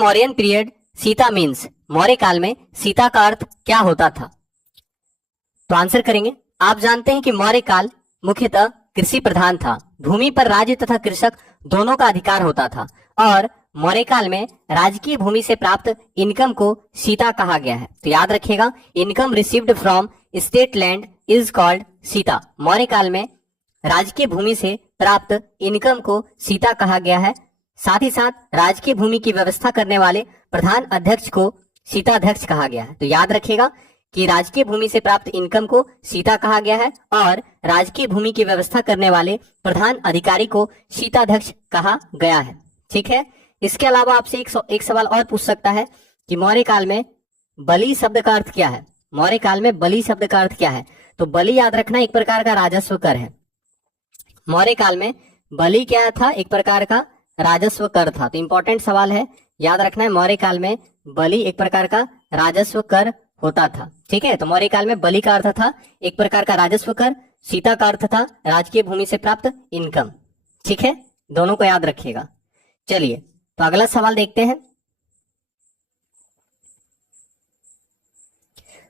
Mauryan period Sita means, Maurya काल में सीता का अर्थ क्या होता था? तो आंसर करेंगे, आप जानते हैं कि मौर्य काल मुख्यतः कृषि प्रधान था। भूमि पर राज्य तथा कृषक दोनों का अधिकार होता था और मौर्य काल में राजकीय भूमि से प्राप्त इनकम को सीता कहा गया है। तो याद रखिएगा, income received from state land is called Sita. Maurya काल में राजकीय भूमि से प्राप्त इनकम को सीता कहा गया है। साथ ही साथ राजकीय भूमि की व्यवस्था करने वाले प्रधान अध्यक्ष को सीताध्यक्ष कहा गया है। तो याद रखिएगा कि राजकीय भूमि से प्राप्त इनकम को सीता कहा गया है और राजकीय भूमि की व्यवस्था करने वाले प्रधान अधिकारी को सीताध्यक्ष कहा गया है। ठीक है, इसके अलावा आपसे एक सवाल और पूछ सकता है कि मौर्य काल में बलि शब्द का अर्थ क्या है? मौर्य काल में बलि शब्द का अर्थ क्या है? तो बलि याद रखना एक प्रकार का राजस्व कर है। मौर्य काल में बलि क्या था? एक प्रकार का राजस्व कर था। तो इंपॉर्टेंट सवाल है, याद रखना है, मौर्य काल में बलि एक प्रकार का राजस्व कर होता था। ठीक है, तो मौर्य काल में बलि का अर्थ था एक प्रकार का राजस्व कर, सीता का अर्थ था राजकीय भूमि से प्राप्त इनकम। ठीक है, दोनों को याद रखिएगा। चलिए तो अगला सवाल देखते हैं।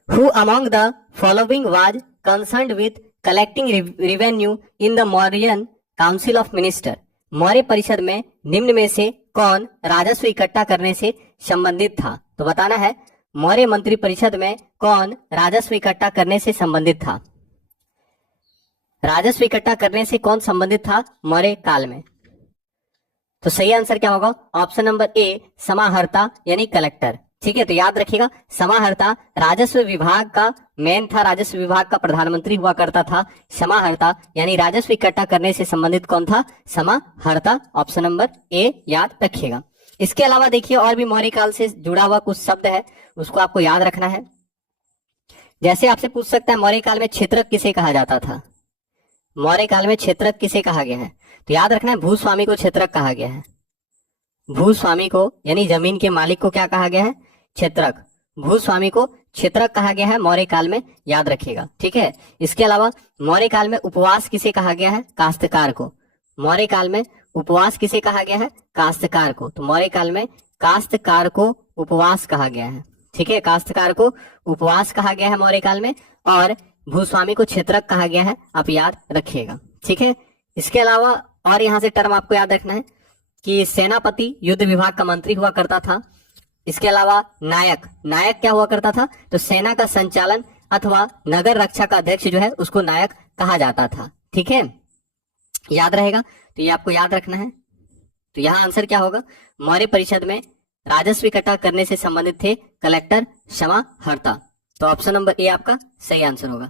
Who among the following was concerned with collecting revenue in the Mauryan Council of Minister? Maurya परिषद में निम्न में से कौन राजस्व इकट्ठा करने से संबंधित था? तो बताना है, मौर्य मंत्री परिषद में कौन राजस्व इकट्ठा करने से संबंधित था? राजस्व इकट्ठा करने से कौन संबंधित था मौर्य काल में? तो सही आंसर क्या होगा? ऑप्शन नंबर ए, समाहर्ता यानी कलेक्टर। ठीक है, तो याद रखिएगा, समाहर्ता राजस्व विभाग का मेन था, राजस्व विभाग का प्रधानमंत्री हुआ करता था। समाहर्ता यानी राजस्व इकट्ठा करने से संबंधित कौन था? समाहर्ता। ऑप्शन नंबर ए याद रखिएगा। इसके अलावा देखिए और भी मौर्य काल से जुड़ा हुआ कुछ शब्द है, उसको आपको याद रखना है। जैसे आपसे पूछ सकता है, मौर्य काल में क्षेत्रक किसे कहा जाता था? मौर्य काल में क्षेत्रक किसे कहा गया है? तो याद रखना है, भूस्वामी को क्षेत्रक कहा गया है। भूस्वामी को यानी जमीन के मालिक को क्या कहा गया है? क्षेत्रक। भूस्वामी को क्षेत्रक कहा गया है मौर्य काल में, याद रखिएगा। ठीक है, इसके अलावा मौर्य काल में उपवास किसे कहा गया है? काश्तकार को। मौर्य काल में उपवास किसे कहा गया है? काश्तकार को। तो मौर्य काल में काश्तकार को उपवास कहा गया है। ठीक है, काश्तकार को उपवास कहा गया है मौर्य काल में, और भूस्वामी को क्षेत्रक कहा गया है, आप याद रखिएगा। ठीक है, इसके अलावा और यहाँ से टर्म आपको याद रखना है कि सेनापति युद्ध विभाग का मंत्री हुआ करता था। इसके अलावा नायक, नायक क्या हुआ करता था? तो सेना का संचालन अथवा नगर रक्षा का अध्यक्ष जो है उसको नायक कहा जाता था। ठीक है, याद रहेगा, तो ये आपको याद रखना है। तो यहाँ आंसर क्या होगा? मौर्य परिषद में राजस्व इकट्ठा करने से संबंधित थे कलेक्टर, समाहर्ता। तो ऑप्शन नंबर ए आपका सही आंसर होगा।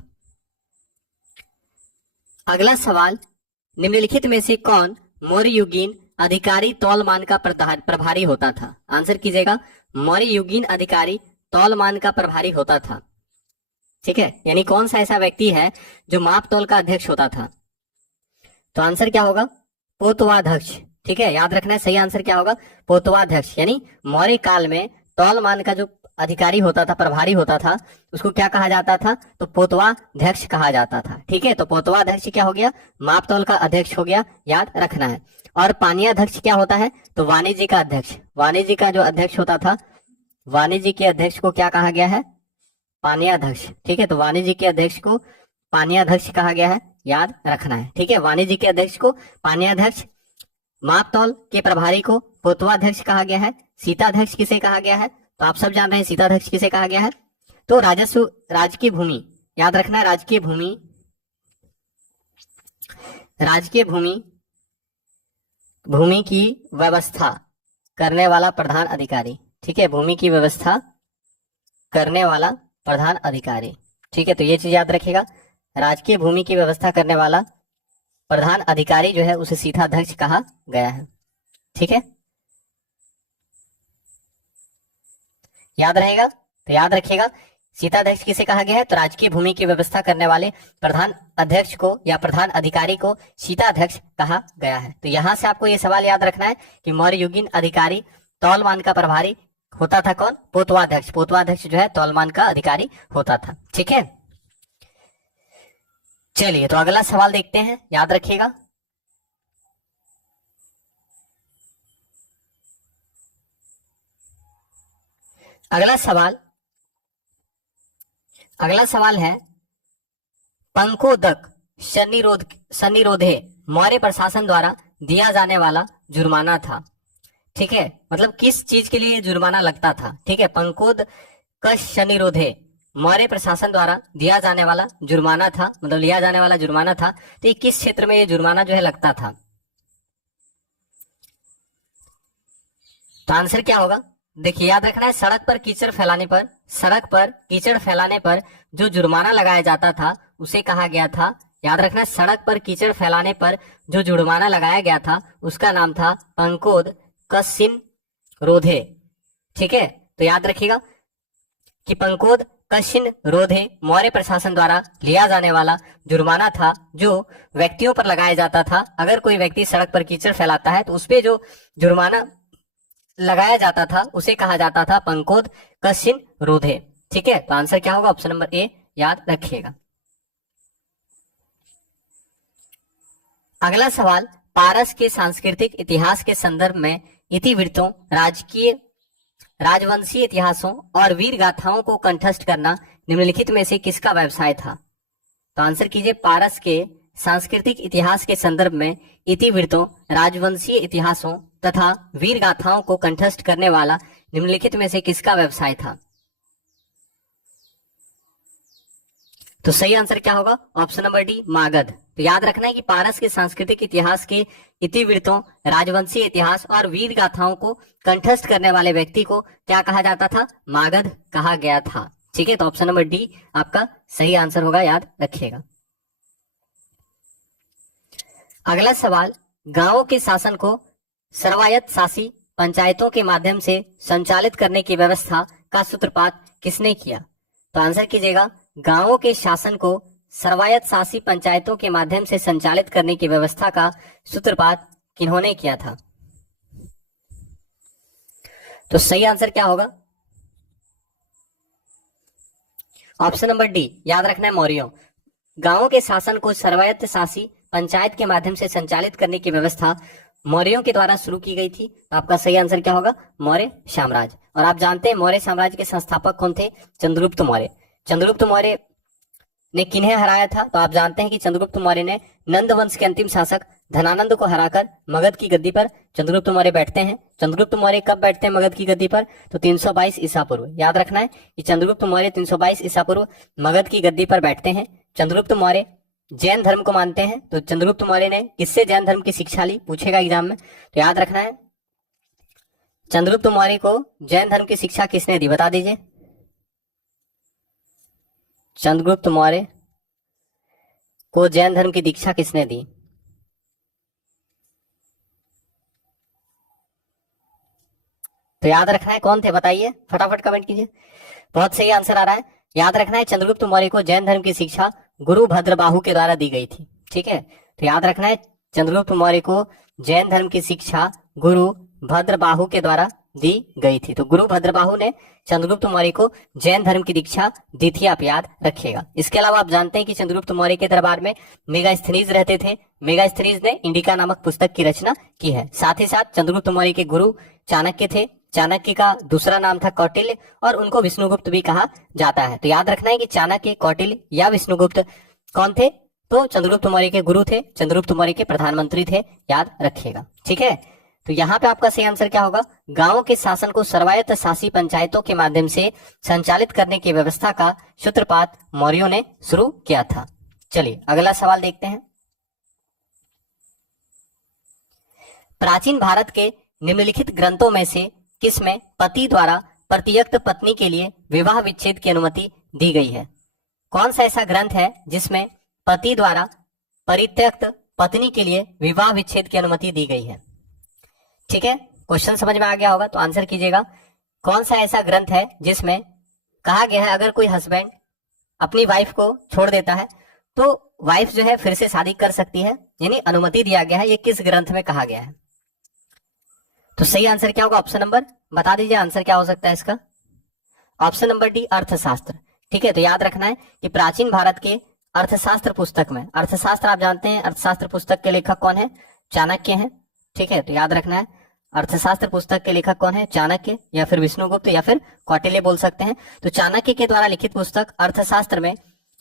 अगला सवाल, निम्नलिखित में से कौन मौर्य युगीन अधिकारी तौलमान का प्रभारी होता था? आंसर कीजिएगा, मौर्य युगीन अधिकारी तौलमान का प्रभारी होता था। ठीक है, यानी कौन सा ऐसा व्यक्ति है जो माप तौल का अध्यक्ष होता था? तो आंसर क्या होगा? पोतवाध्यक्ष। ठीक है, याद रखना है, सही आंसर क्या होगा? पोतवाध्यक्ष। यानी मौर्य काल में तौलमान का जो अधिकारी होता था, प्रभारी होता था, उसको क्या कहा जाता था? तो पोतवाध्यक्ष कहा जाता था। ठीक है, तो पोतवाध्यक्ष क्या हो गया? माप तौल का अध्यक्ष हो गया, याद रखना है। और पानीयाध्यक्ष क्या होता है? तो वाणिज्य का अध्यक्ष। वाणिज्य का जो अध्यक्ष होता था, वाणिज्य के अध्यक्ष को क्या कहा गया है? पानीयाध्यक्ष। ठीक है, तो वाणिज्य के अध्यक्ष को पानीयाध्यक्ष कहा गया है, याद रखना है। ठीक है, वाणिज्य के अध्यक्ष को पानीयाध्यक्ष, माप तौल के प्रभारी को पोतवाध्यक्ष कहा गया है। सीताध्यक्ष किसे कहा गया है? तो आप सब जान रहे हैं सीताध्यक्ष किसे कहा गया है। तो राजस्व, राजकीय भूमि, याद रखना है, राजकीय भूमि, राजकीय भूमि, भूमि की व्यवस्था करने वाला प्रधान अधिकारी। ठीक है, भूमि की व्यवस्था करने वाला प्रधान अधिकारी। ठीक है, तो ये चीज याद रखिएगा, राजकीय भूमि की व्यवस्था करने वाला प्रधान अधिकारी जो है उसे सीताध्यक्ष कहा गया है। ठीक है, याद रहेगा, तो याद रखिएगा, सीताध्यक्ष किसे कहा गया है? तो राजकीय भूमि की व्यवस्था करने वाले प्रधान अध्यक्ष को या प्रधान अधिकारी को सीताध्यक्ष कहा गया है। तो यहां से आपको ये सवाल याद रखना है कि मौर्य युगीन अधिकारी तौलमान का प्रभारी होता था कौन? पोतवाध्यक्ष। पोतवाध्यक्ष जो है तौलमान का अधिकारी होता था। ठीक है, चलिए तो अगला सवाल देखते हैं, याद रखिएगा। अगला सवाल है पंकोदक सन्निरोधे मौर्य प्रशासन द्वारा दिया जाने वाला जुर्माना था। ठीक है, मतलब किस चीज के लिए जुर्माना लगता था। ठीक है, पंकोद कश शनिरोधे मौर्य प्रशासन द्वारा दिया जाने वाला जुर्माना था, मतलब लिया जाने वाला जुर्माना था। तो ये किस क्षेत्र में ये जुर्माना जो है लगता था? तो आंसर क्या होगा? देखिए, याद रखना है, सड़क पर कीचड़ फैलाने पर जो जुर्माना लगाया जाता था उसे कहा गया था, याद रखना, सड़क पर कीचड़ फैलाने पर जो जुर्माना लगाया गया था उसका नाम था पंकोद कसिन रोधे। ठीक है, तो याद रखिएगा कि पंकोद कशिन रोधे मौर्य प्रशासन द्वारा लिया जाने वाला जुर्माना था जो व्यक्तियों पर लगाया जाता था। अगर कोई व्यक्ति सड़क पर कीचड़ फैलाता है तो उसपे जो जुर्माना लगाया जाता था उसे कहा जाता था पंकोद कशिन रोधे। ठीक है, तो आंसर क्या होगा? ऑप्शन नंबर ए याद रखिएगा। अगला सवाल, पारस के सांस्कृतिक इतिहास के संदर्भ में इतिवृत्तों, राजवंशीय इतिहासों और वीर गाथाओं को कंठस्थ करना निम्नलिखित में से किसका व्यवसाय था? तो आंसर कीजिए, पारस के सांस्कृतिक इतिहास के संदर्भ में इतिवृत्तों, राजवंशीय इतिहासों तथा वीर गाथाओं को कंठस्थ करने वाला निम्नलिखित में से किसका व्यवसाय था? तो सही आंसर क्या होगा? Option number D, Magadh. तो याद रखना है कि पारस के सांस्कृतिक इतिहास के इतिवृत्तों, राजवंशीय इतिहास और वीर गाथाओं को कंठस्थ करने वाले व्यक्ति को क्या कहा जाता था? मागध कहा गया था। ठीक है, तो ऑप्शन नंबर डी आपका सही आंसर होगा, याद रखिएगा। अगला सवाल, गांवों के शासन को सर्वायत्त शासी पंचायतों के माध्यम से संचालित करने की व्यवस्था का सूत्रपात किसने किया? तो आंसर कीजिएगा, गांवों के शासन को सर्वायत्त शासी पंचायतों के माध्यम से संचालित करने की व्यवस्था का सूत्रपात किन्होंने किया था? तो सही आंसर क्या होगा? ऑप्शन नंबर डी, याद रखना है, मौर्यों। गांवों के शासन को सर्वायत्त शासी पंचायत के माध्यम से संचालित करने की व्यवस्था मौर्यों के द्वारा शुरू की गई थी। तो आपका सही आंसर क्या होगा? मौर्य साम्राज्य। और आप जानते हैं मौर्य साम्राज्य के संस्थापक कौन थे? चंद्रगुप्त मौर्य। चंद्रगुप्त मौर्य ने किन्हें हराया था? तो आप जानते हैं कि चंद्रगुप्त मौर्य ने नंद वंश के अंतिम शासक धनानंद को हराकर मगध की गद्दी पर चंद्रगुप्त मौर्य बैठते हैं। चंद्रगुप्त मौर्य कब बैठते हैं मगध की गद्दी पर? तो 322 ईसा पूर्व। याद रखना है कि चंद्रगुप्त मौर्य 322 ईसा पूर्व मगध की गद्दी पर बैठते हैं। चंद्रगुप्त मौर्य जैन धर्म को मानते हैं। तो चंद्रगुप्त मौर्य ने किससे जैन धर्म की शिक्षा ली? पूछेगा एग्जाम में। तो याद रखना है, चंद्रगुप्त मौर्य को जैन धर्म की शिक्षा किसने दी? बता दीजिए। चंद्रगुप्त मौर्य को जैन धर्म की दीक्षा किसने दी? तो याद रखना है, कौन थे बताइए, फटाफट कमेंट कीजिए। बहुत सही आंसर आ रहा है। याद रखना है, चंद्रगुप्त मौर्य को जैन धर्म की शिक्षा गुरु भद्रबाहु के द्वारा दी गई थी। ठीक है, तो याद रखना है, चंद्रगुप्त मौर्य को जैन धर्म की शिक्षा गुरु भद्रबाहु के द्वारा दी गई थी। तो गुरु भद्रबाहु ने चंद्रगुप्त मौर्य को जैन धर्म की दीक्षा दी थी, आप याद रखिएगा। इसके अलावा आप जानते हैं कि चंद्रगुप्त मौर्य के दरबार में मेगास्थनीज रहते थे। मेगास्थनीज ने इंडिका नामक पुस्तक की रचना की है। साथ ही साथ चंद्रगुप्त मौर्य के गुरु चाणक्य थे। चाणक्य का दूसरा नाम था कौटिल्य और उनको विष्णुगुप्त भी कहा जाता है। तो याद रखना है कि चाणक्य, कौटिल्य या विष्णुगुप्त कौन थे? तो चंद्रगुप्त मौर्य के गुरु थे, चंद्रगुप्त मौर्य के प्रधानमंत्री थे, याद रखिएगा। ठीक है, तो यहाँ पे आपका सही आंसर क्या होगा? गांवों के शासन को सर्वायत्त शासी पंचायतों के माध्यम से संचालित करने की व्यवस्था का सूत्रपात मौर्यों ने शुरू किया था। चलिए अगला सवाल देखते हैं। प्राचीन भारत के निम्नलिखित ग्रंथों में से किसमें पति द्वारा प्रतियक्त पत्नी के लिए विवाह विच्छेद की अनुमति दी गई है? कौन सा ऐसा ग्रंथ है जिसमें पति द्वारा परित्यक्त पत्नी के लिए विवाह विच्छेद की अनुमति दी गई है? ठीक है, क्वेश्चन समझ में आ गया होगा, तो आंसर कीजिएगा। कौन सा ऐसा ग्रंथ है जिसमें कहा गया है अगर कोई हस्बैंड अपनी वाइफ को छोड़ देता है तो वाइफ जो है फिर से शादी कर सकती है, यानी अनुमति दिया गया है। ये किस ग्रंथ में कहा गया है? तो सही आंसर क्या होगा? ऑप्शन नंबर बता दीजिए, आंसर क्या हो सकता है इसका? ऑप्शन नंबर डी, अर्थशास्त्र। ठीक है, तो याद रखना है कि प्राचीन भारत के अर्थशास्त्र पुस्तक में, अर्थशास्त्र आप जानते हैं, अर्थशास्त्र पुस्तक के लेखक कौन है? चाणक्य हैं। ठीक है, तो याद रखना है अर्थशास्त्र पुस्तक के लेखक कौन है? चाणक्य या फिर विष्णुगुप्त या फिर कौटिल्य बोल सकते हैं। तो चाणक्य के द्वारा लिखित पुस्तक अर्थशास्त्र में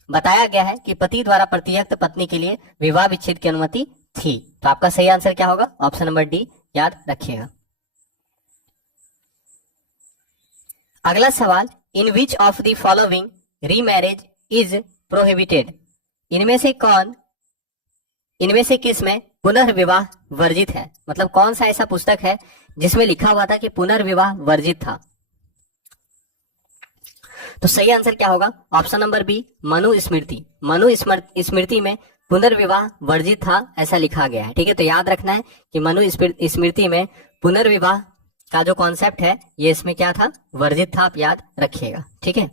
बताया गया है कि पति द्वारा प्रतियक्त पत्नी के लिए विवाह विच्छेद की अनुमति थी। तो आपका सही आंसर क्या होगा? ऑप्शन नंबर डी याद रखिएगा। अगला सवाल, in which of the following remarriage is prohibited? इनमें से किस में पुनर्विवाह वर्जित है? मतलब कौन सा ऐसा पुस्तक है जिसमें लिखा हुआ था कि पुनर्विवाह वर्जित था? तो सही आंसर क्या होगा? Option number B Manusmriti. Manusmriti में पुनर्विवाह वर्जित था ऐसा लिखा गया है। ठीक है, तो याद रखना है कि मनुस्मृति में पुनर्विवाह का जो कॉन्सेप्ट है ये इसमें क्या था? वर्जित था, आप याद रखिएगा। ठीक है,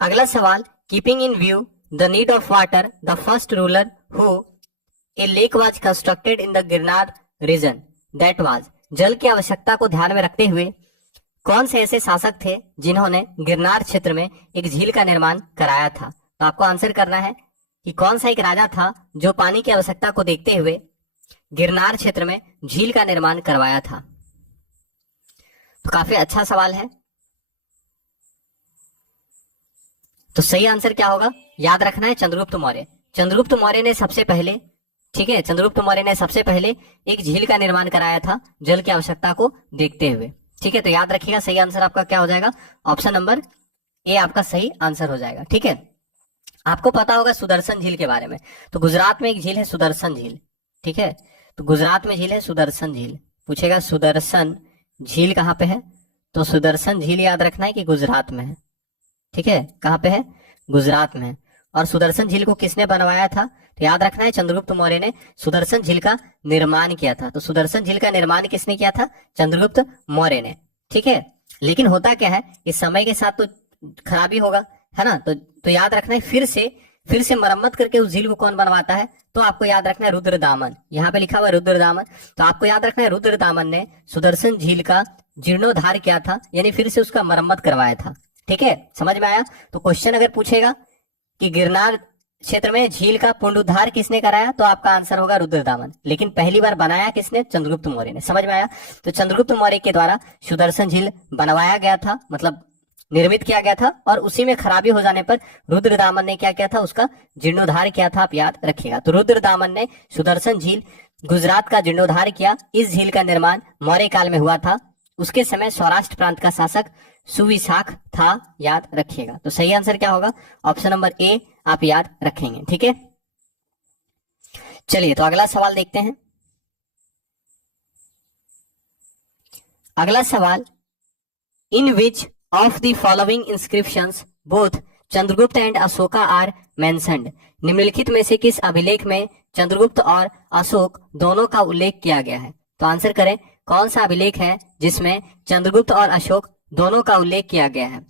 अगला सवाल, keeping in view the need of water the first ruler who a lake was constructed in the Girnar region that was. जल की आवश्यकता को ध्यान में रखते हुए कौन से ऐसे शासक थे जिन्होंने गिरनार क्षेत्र में एक झील का निर्माण कराया था? तो आपको आंसर करना है कि कौन सा एक राजा था जो पानी की आवश्यकता को देखते हुए गिरनार क्षेत्र में झील का निर्माण करवाया था। तो काफी अच्छा सवाल है। तो सही आंसर क्या होगा? याद रखना है चंद्रगुप्त मौर्य। चंद्रगुप्त मौर्य ने सबसे पहले, ठीक है, चंद्रगुप्त मौर्य ने सबसे पहले एक झील का निर्माण कराया था जल की आवश्यकता को देखते हुए। ठीक है, तो याद रखिएगा सही आंसर आपका क्या हो जाएगा? ऑप्शन नंबर ए आपका सही आंसर हो जाएगा। ठीक है, आपको पता होगा सुदर्शन झील के बारे में। तो गुजरात में एक झील है सुदर्शन झील। ठीक है, तो गुजरात में झील है सुदर्शन झील। पूछेगा सुदर्शन झील कहाँ पे है? तो सुदर्शन झील याद रखना है कि गुजरात में है। ठीक है, कहाँ पे है? गुजरात में। और सुदर्शन झील को किसने बनवाया था? तो याद रखना है चंद्रगुप्त मौर्य ने सुदर्शन झील का निर्माण किया था। तो सुदर्शन झील का निर्माण किसने किया था? चंद्रगुप्त मौर्य ने। ठीक है, लेकिन होता क्या है, इस समय के साथ तो खराबी होगा, है ना। तो याद रखना है फिर से मरम्मत करके उस झील को कौन बनवाता है? तो आपको याद रखना है रुद्रदामन। यहाँ पे लिखा हुआ है रुद्रदामन। तो आपको याद रखना है रुद्रदामन ने सुदर्शन झील का जीर्णोद्धार किया था, यानी फिर से उसका मरम्मत करवाया था। ठीक है, समझ में आया? तो क्वेश्चन अगर पूछेगा कि गिरनार क्षेत्र में झील का पुनरुद्धार किसने कराया, तो आपका आंसर होगा रुद्रदामन। लेकिन पहली बार बनाया किसने? चंद्रगुप्त मौर्य ने। समझ में आया? तो चंद्रगुप्त मौर्य के द्वारा सुदर्शन झील बनवाया गया था, मतलब निर्मित किया गया था, और उसी में खराबी हो जाने पर रुद्रदामन ने क्या किया था? उसका जीर्णोद्धार किया था, आप याद रखिएगा। तो रुद्रदामन ने सुदर्शन झील गुजरात का जीर्णोद्धार किया। इस झील का निर्माण मौर्य काल में हुआ था। उसके समय सौराष्ट्र प्रांत का शासक सुविशाख था, याद रखिएगा। तो सही आंसर क्या होगा? ऑप्शन नंबर ए आप याद रखेंगे। ठीक है, चलिए तो अगला सवाल देखते हैं। अगला सवाल, in which of the following inscriptions both Chandragupta and Ashoka are mentioned? निम्नलिखित में से किस अभिलेख में चंद्रगुप्त और अशोक दोनों का उल्लेख किया गया है? तो आंसर करें, कौन सा अभिलेख है जिसमें चंद्रगुप्त और अशोक दोनों का उल्लेख किया गया है?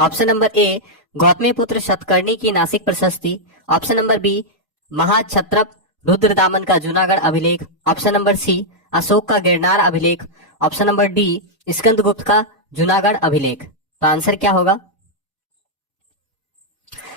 ऑप्शन नंबर ए गौतमीपुत्र शतकर्णी की नासिक प्रशस्ति। Option number B Mahakshatrapa Rudradaman का जूनागढ़ अभिलेख। ऑप्शन नंबर सी अशोक का गिरनार अभिलेख। ऑप्शन नंबर डी स्कंदगुप्त का जूनागढ़ अभिलेख। तो आंसर क्या होगा?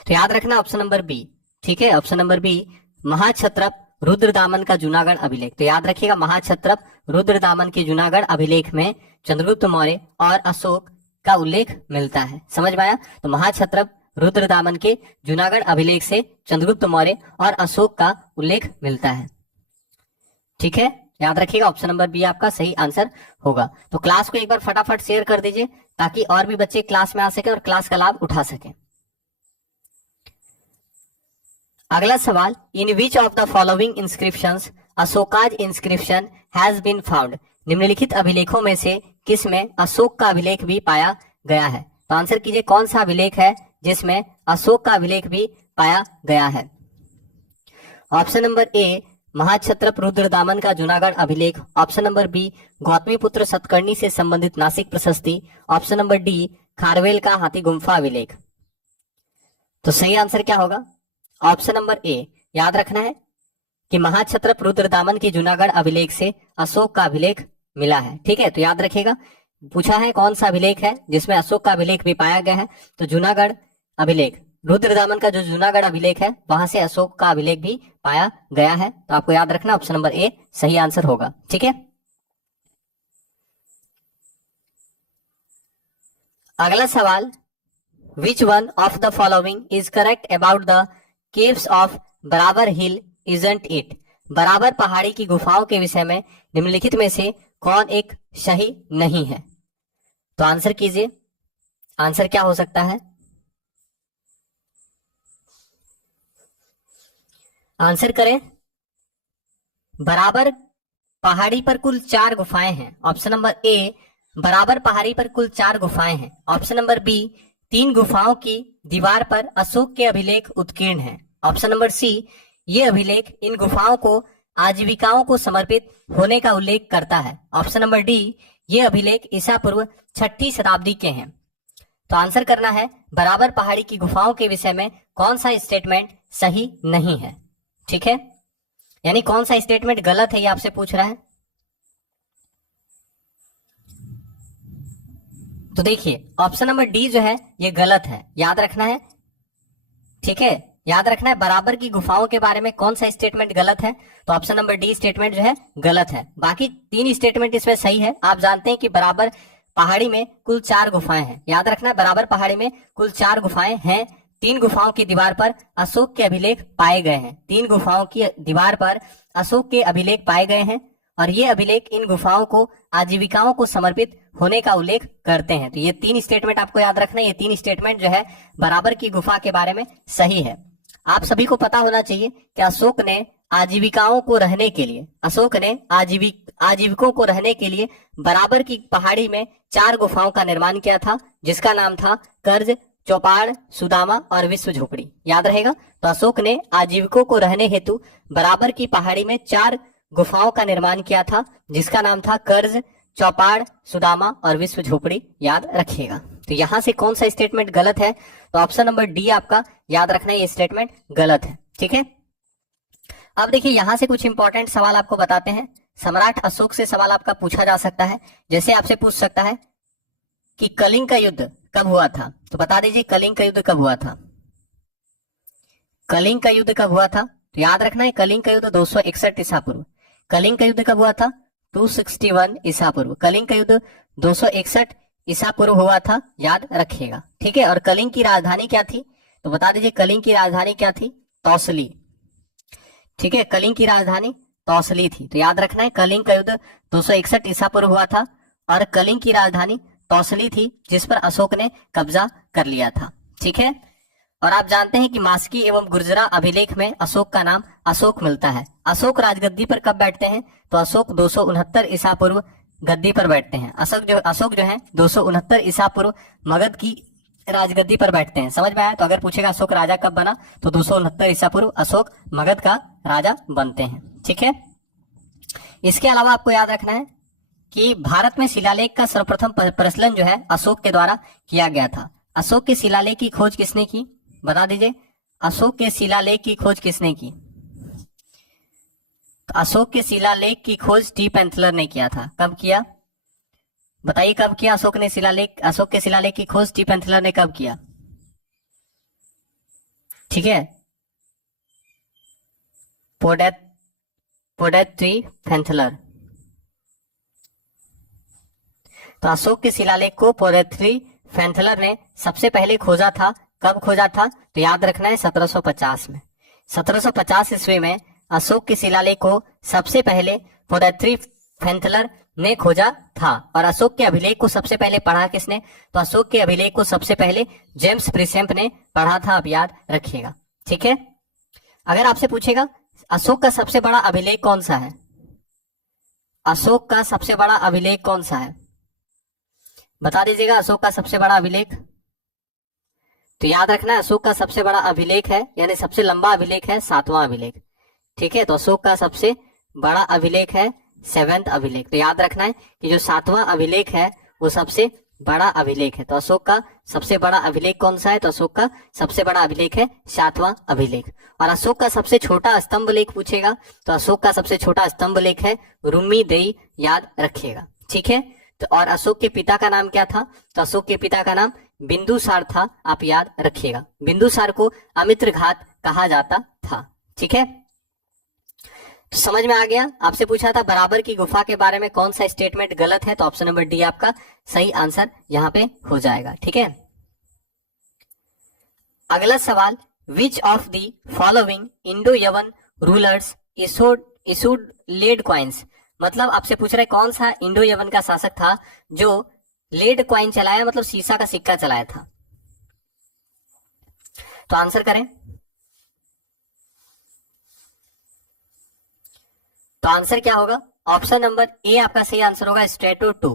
तो याद रखना ऑप्शन नंबर बी। ठीक है, option number B Mahakshatrapa Rudradaman का जूनागढ़ अभिलेख। तो याद रखिएगा महाक्षत्रप रुद्रदामन के जूनागढ़ अभिलेख में चंद्रगुप्त मौर्य और अशोक का उल्लेख मिलता है। समझ में आया? तो महाक्षत्रप रुद्रदामन के जूनागढ़ अभिलेख से चंद्रगुप्त मौर्य और अशोक का उल्लेख मिलता है। ठीक है, याद रखिएगा ऑप्शन नंबर बी आपका सही आंसर होगा। तो क्लास को एक बार फटाफट शेयर कर दीजिए ताकि और भी बच्चे क्लास में आ सके और क्लास का लाभ उठा सके। अगला सवाल, in which of the following inscriptions Ashoka's inscription has been found? निम्नलिखित अभिलेखों में से किस में अशोक का अभिलेख भी पाया गया है? तो आंसर कीजिए, कौन सा अभिलेख है जिसमें अशोक का अभिलेख भी पाया गया है? Option number A Mahakshatrapa Rudradaman का जूनागढ़ अभिलेख। Option number B Gautamiputra Satakarni से संबंधित नासिक प्रशस्ति। ऑप्शन नंबर डी खारवेल का हाथी गुम्फा अभिलेख। तो सही आंसर क्या होगा? ऑप्शन नंबर ए। याद रखना है कि महाक्षत्रप रुद्रदामन के जूनागढ़ अभिलेख से अशोक का अभिलेख मिला है। ठीक है, तो याद रखिएगा पूछा है कौन सा अभिलेख है जिसमें अशोक का अभिलेख भी पाया गया है। तो जूनागढ़ अभिलेख रुद्रदामन का जो जूनागढ़ अभिलेख है वहां से अशोक का अभिलेख भी पाया गया है। तो आपको याद रखना ऑप्शन नंबर ए सही आंसर होगा। ठीक है, अगला सवाल, which one of the following is correct about the caves of बराबर हिल इजंट इट? बराबर पहाड़ी की गुफाओं के विषय में निम्नलिखित में से कौन एक सही नहीं है? तो आंसर कीजिए, आंसर क्या हो सकता है? आंसर करें। बराबर पहाड़ी पर कुल 4 गुफाएं हैं। ऑप्शन नंबर ए, बराबर पहाड़ी पर कुल 4 गुफाएं हैं। ऑप्शन नंबर बी, 3 गुफाओं की दीवार पर अशोक के अभिलेख उत्कीर्ण हैं। ऑप्शन नंबर सी, ये अभिलेख इन गुफाओं को आजीविकाओं को समर्पित होने का उल्लेख करता है। ऑप्शन नंबर डी, ये अभिलेख ईसा पूर्व 6ठी शताब्दी के हैं। तो आंसर करना है बराबर पहाड़ी की गुफाओं के विषय में कौन सा स्टेटमेंट सही नहीं है। ठीक है, यानी कौन सा स्टेटमेंट गलत है ये आपसे पूछ रहा है। तो देखिए ऑप्शन नंबर डी जो है ये गलत है, याद रखना है। ठीक है, याद रखना है बराबर की गुफाओं के बारे में कौन सा स्टेटमेंट गलत है। तो ऑप्शन नंबर डी स्टेटमेंट जो है गलत है। बाकी 3 स्टेटमेंट इसमें सही है। आप जानते हैं कि बराबर पहाड़ी में कुल 4 गुफाएं हैं। याद रखना है बराबर पहाड़ी में कुल 4 गुफाएं हैं। 3 गुफाओं की दीवार पर अशोक के अभिलेख पाए गए हैं। 3 गुफाओं की दीवार पर अशोक के अभिलेख पाए गए हैं और ये अभिलेख इन गुफाओं को आजीविकाओं को समर्पित होने का उल्लेख करते हैं। तो ये 3 स्टेटमेंट आपको याद रखना है। ये 3 स्टेटमेंट जो है बराबर की गुफा के बारे में सही है। आप सभी को पता होना चाहिए कि अशोक ने आजीविकाओं को रहने के लिए, अशोक ने आजीविकों को रहने के लिए बराबर की पहाड़ी में 4 गुफाओं का निर्माण किया था, जिसका नाम था कर्ज, चौपाड़, सुदामा और विश्व झोपड़ी। याद रहेगा। तो अशोक ने आजीविकों को रहने हेतु बराबर की पहाड़ी में 4 गुफाओं का निर्माण किया था, जिसका नाम था कर्ज, चौपाड़, सुदामा और विश्व झोपड़ी। याद रखिएगा। तो यहां से कौन सा स्टेटमेंट गलत है? तो ऑप्शन नंबर डी आपका याद रखना है, ये स्टेटमेंट गलत है। ठीक है, अब देखिए यहां से कुछ इंपॉर्टेंट सवाल आपको बताते हैं। सम्राट अशोक से सवाल आपका पूछा जा सकता है। जैसे आपसे पूछ सकता है कि कलिंग का युद्ध कब हुआ था? तो बता दीजिए कलिंग का युद्ध कब हुआ था। कलिंग का युद्ध कब हुआ था? तो याद रखना है कलिंग का युद्ध 261 ईसा पूर्व। कलिंग का युद्ध कब हुआ था? 261 ईसा पूर्व। कलिंग का युद्ध 261 ईसा पूर्व हुआ था, याद रखिएगा। ठीक है, और कलिंग की राजधानी क्या थी? तो बता दीजिए कलिंग की राजधानी क्या थी? तौसली। ठीक है, कलिंग की राजधानी तौसली थी। तो याद रखना है कलिंग का युद्ध 261 ईसा पूर्व हुआ था और कलिंग की राजधानी तौसली थी, जिस पर अशोक ने कब्जा कर लिया था। ठीक है, और आप जानते हैं कि मास्की एवं गुर्जरा अभिलेख में अशोक का नाम अशोक मिलता है। अशोक राजगद्दी पर कब बैठते हैं? तो अशोक 269 ईसा पूर्व गद्दी पर बैठते हैं। अशोक जो है 269 ईसा पूर्व मगध की राजगद्दी पर बैठते हैं। समझ में आया? तो अगर पूछेगा अशोक राजा कब बना, तो 269 ईसा पूर्व अशोक मगध का राजा बनते हैं। ठीक है, इसके अलावा आपको याद रखना है कि भारत में शिलालेख का सर्वप्रथम प्रचलन जो है अशोक के द्वारा किया गया था। अशोक के शिलालेख की खोज किसने की? बता दीजिए अशोक के शिलालेख की खोज किसने की? तो अशोक के शिलालेख की खोज टी पेंथलर ने किया था। कब किया? बताइए कब किया अशोक के शिलालेख की खोज टी पेंथलर ने कब किया? ठीक है, पोडेट्री पेंथलर। तो अशोक के शिलालेख को पोडेट्री पेंथलर ने सबसे पहले खोजा था। कब खोजा था? तो याद रखना है 1750 में। 1750 ईस्वी में अशोक के शिलालेख को सबसे पहले पोडेट्री पेंथलर ने खोजा था। और अशोक के अभिलेख को सबसे पहले पढ़ा किसने? तो अशोक के अभिलेख को सबसे पहले जेम्स प्रिसेंप ने पढ़ा था। अब याद रखिएगा। ठीक है, अगर आपसे पूछेगा अशोक का सबसे बड़ा अभिलेख कौन सा है? अशोक का सबसे बड़ा अभिलेख कौन सा है? बता दीजिएगा अशोक का सबसे बड़ा अभिलेख। तो याद रखना है अशोक का सबसे बड़ा अभिलेख है, यानी सबसे लंबा अभिलेख है 7वां अभिलेख। ठीक है, तो अशोक का सबसे बड़ा अभिलेख है 7th अभिलेख। तो याद रखना है कि जो 7वां अभिलेख है वो सबसे बड़ा अभिलेख है। तो अशोक का सबसे बड़ा अभिलेख कौन सा है? तो अशोक का सबसे बड़ा अभिलेख है 7वां अभिलेख। और अशोक का सबसे छोटा स्तंभ लेख पूछेगा तो अशोक का सबसे छोटा स्तंभ लेख है रुम्मी देई। याद रखिएगा। ठीक है, तो और अशोक के पिता का नाम क्या था? तो अशोक के पिता का नाम बिंदुसार था, आप याद रखिएगा। बिंदुसार को अमित्र घात कहा जाता था। ठीक है, तो समझ में आ गया। आपसे पूछा था बराबर की गुफा के बारे में कौन सा स्टेटमेंट गलत है, तो ऑप्शन नंबर डी आपका सही आंसर यहां पे हो जाएगा। ठीक है, अगला सवाल, विच ऑफ द फॉलोइंग इंडो यवन रूलर्स इशूड लेड कॉइन्स, मतलब आपसे पूछ रहे कौन सा इंडो यवन का शासक था जो लेड कॉइन चलाया, मतलब सीसा का सिक्का चलाया था। तो आंसर करें, तो आंसर क्या होगा, ऑप्शन नंबर ए आपका सही आंसर होगा, स्ट्रेटो टू।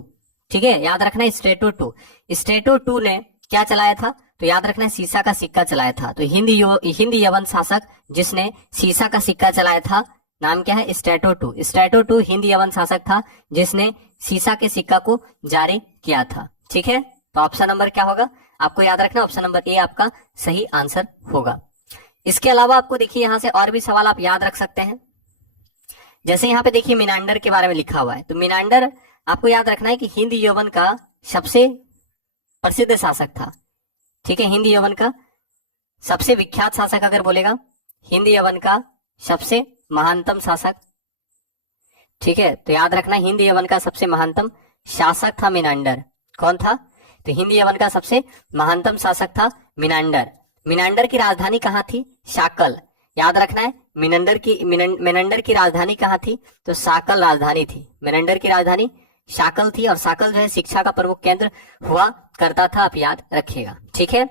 ठीक है, याद रखना है स्ट्रेटो टू। स्ट्रेटो टू ने क्या चलाया था, तो याद रखना है सीसा का सिक्का चलाया था। तो हिंद यवन शासक जिसने सीसा का सिक्का चलाया था, नाम क्या है, स्ट्रेटो टू। स्ट्रेटो टू हिंद यवन शासक था जिसने सीसा के सिक्का को जारी किया था। ठीक है, तो ऑप्शन नंबर क्या होगा, आपको याद रखना ऑप्शन नंबर ए आपका सही आंसर होगा। इसके अलावा आपको देखिए यहां से और भी सवाल आप याद रख सकते हैं। जैसे यहाँ पे देखिए मिनांडर के बारे में लिखा हुआ है, तो मिनांडर आपको याद रखना है कि हिंद यवन का सबसे प्रसिद्ध शासक था। ठीक है, हिंद यवन का सबसे विख्यात शासक अगर बोलेगा, हिंद यवन का सबसे महानतम शासक। ठीक है, तो याद रखना हिंद यवन का सबसे महानतम शासक था मिनांडर। कौन था, तो हिंद यवन का सबसे महानतम शासक था मिनांडर। मिनांडर की राजधानी कहाँ थी, शाकल। याद रखना है मिनांडर की राजधानी कहाँ थी, तो शाकल राजधानी थी। मिनांडर की राजधानी शाकल थी, और शाकल जो है शिक्षा का प्रमुख केंद्र हुआ करता था, आप याद रखिएगा। ठीक है,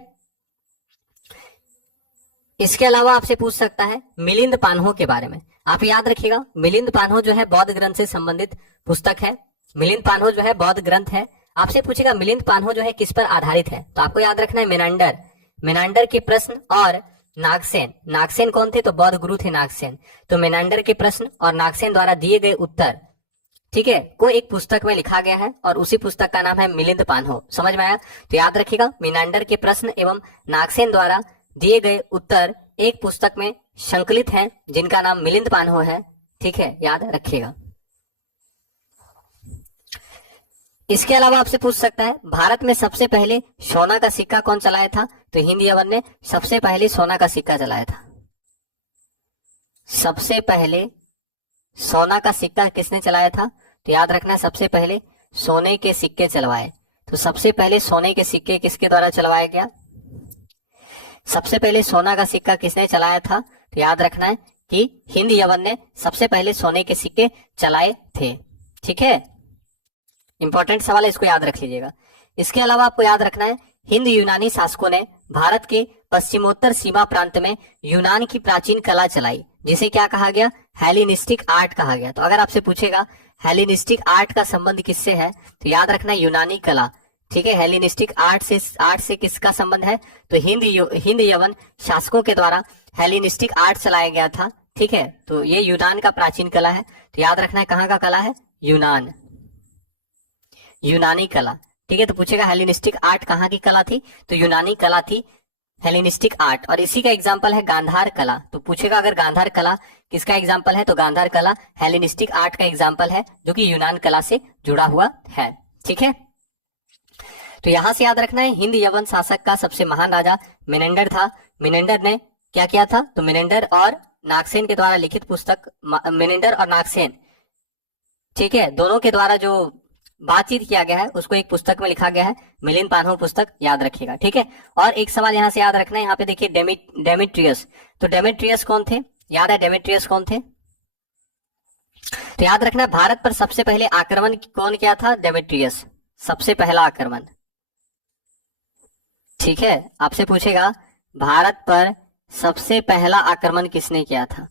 इसके अलावा आपसे पूछ सकता है मिलिंद पान्हो के बारे में। आप याद रखिएगा मिलिंद पान्हो जो है बौद्ध ग्रंथ से संबंधित पुस्तक है। मिलिंद पान्हो जो है बौद्ध ग्रंथ है। आपसे पूछेगा मिलिंद पान्हो जो है किस पर आधारित है, तो आपको याद रखना है मिनांडर के प्रश्न और नागसेन। नागसेन कौन थे, तो बौद्ध गुरु थे नागसेन। तो मिनांडर के प्रश्न और नागसेन द्वारा दिए गए उत्तर, ठीक है, को एक पुस्तक में लिखा गया है, और उसी पुस्तक का नाम है मिलिंद पान्हो। समझ में आया, तो याद रखिएगा मिनांडर के प्रश्न एवं नागसेन द्वारा दिए गए उत्तर एक पुस्तक में संकलित हैं, जिनका नाम मिलिंद पान्हो है। ठीक है, याद रखिएगा। इसके अलावा आपसे पूछ सकता है भारत में सबसे पहले सोना का सिक्का कौन चलाया था, तो हिंद यवन ने सबसे पहले सोना का सिक्का चलाया था। सबसे पहले सोना का सिक्का किसने चलाया था, तो याद रखना सबसे पहले सोने के सिक्के चलवाए। तो सबसे पहले सोने के सिक्के किसके द्वारा चलवाया गया, सबसे पहले सोना का सिक्का किसने चलाया था, तो याद रखना है कि हिंद यवन ने सबसे पहले सोने के सिक्के चलाए थे। ठीक है, इंपॉर्टेंट सवाल है, इसको याद रख लीजिएगा। इसके अलावा आपको याद रखना है हिंद यूनानी शासकों ने भारत के पश्चिमोत्तर सीमा प्रांत में यूनान की प्राचीन कला चलाई, जिसे क्या कहा गया, हेलेनिस्टिक आर्ट कहा गया। तो अगर आपसे पूछेगा हेलेनिस्टिक आर्ट का संबंध किससे है, तो याद रखना यूनानी कला। ठीक है, हेलेनिस्टिक आर्ट से किसका संबंध है, तो हिंद यवन शासकों के द्वारा हेलेनिस्टिक आर्ट चलाया गया था। ठीक है, तो ये यूनान का प्राचीन कला है। तो याद रखना है कहाँ का कला है, यूनानी कला। ठीक है, तो पूछेगा हेलेनिस्टिक आर्ट कहाँ की कला थी, तो यूनानी कला थी हेलेनिस्टिक आर्ट। और इसी का एग्जाम्पल है गांधार कला। तो पूछेगा अगर गांधार कला किसका एग्जाम्पल है, तो गांधार कला हेलेनिस्टिक आर्ट का एग्जाम्पल है, जो कि यूनान कला से जुड़ा हुआ है। ठीक है, तो यहां से याद रखना है हिंद यवन शासक का सबसे महान राजा मिनेंडर था। मिनेंडर ने क्या किया था, तो मिनेंडर और नागसेन के द्वारा लिखित पुस्तक, मिनेंडर और नागसेन, ठीक है, दोनों के द्वारा जो बातचीत किया गया है उसको एक पुस्तक में लिखा गया है, मिलिंद पान्हो पुस्तक, याद रखिएगा। ठीक है, और एक सवाल यहां से याद रखना है, यहाँ पे देखिए डेमेट्रियस। तो डेमेट्रियस कौन थे, याद है डेमेट्रियस कौन थे, तो याद रखना भारत पर सबसे पहले आक्रमण कौन किया था, डेमेट्रियस, सबसे पहला आक्रमण। ठीक है, आपसे पूछेगा भारत पर सबसे पहला आक्रमण किसने किया था।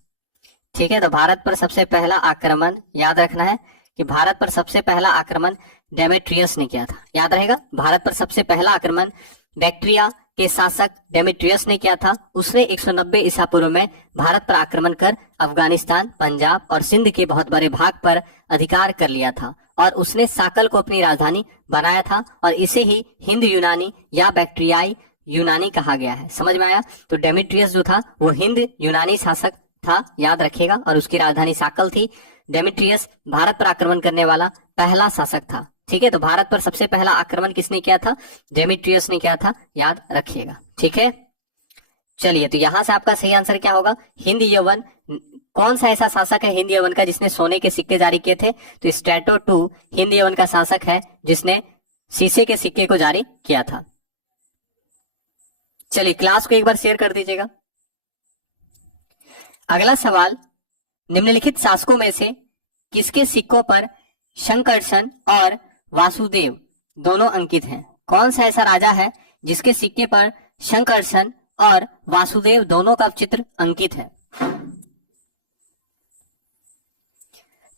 ठीक है, तो भारत पर सबसे पहला आक्रमण याद रखना है कि भारत पर सबसे पहला आक्रमण डेमेट्रियस ने किया था। याद रहेगा, भारत पर सबसे पहला आक्रमण बैक्ट्रिया के शासक डेमेट्रियस ने किया था। उसने 190 ईसा पूर्व में भारत पर आक्रमण कर अफगानिस्तान, पंजाब और सिंध के बहुत बड़े भाग पर अधिकार कर लिया था, और उसने साकल को अपनी राजधानी बनाया था, और इसे ही हिंद यूनानी या बैक्ट्रियाई यूनानी कहा गया है। समझ में आया, तो डेमेट्रियस जो था वो हिंद यूनानी शासक था, याद रखिएगा, और उसकी राजधानी साकल थी। डेमेट्रियस भारत पर आक्रमण करने वाला पहला शासक था। ठीक है, तो भारत पर सबसे पहला आक्रमण किसने किया था? डेमेट्रियस ने किया था, याद रखिएगा। ठीक है, चलिए, तो यहां से आपका सही आंसर क्या होगा? हिंद यवन। कौन सा ऐसा शासक है हिंद यवन का जिसने सोने के सिक्के जारी किए थे? तो स्ट्रेटो टू हिंद यवन का शासक है जिसने शीशे के सिक्के को जारी किया था। चलिए, क्लास को एक बार शेयर कर दीजिएगा। अगला सवाल, निम्नलिखित शासकों में से किसके सिक्कों पर शंकरसन और वासुदेव दोनों अंकित हैं? कौन सा ऐसा राजा है जिसके सिक्के पर शंकरसन और वासुदेव दोनों का चित्र अंकित है?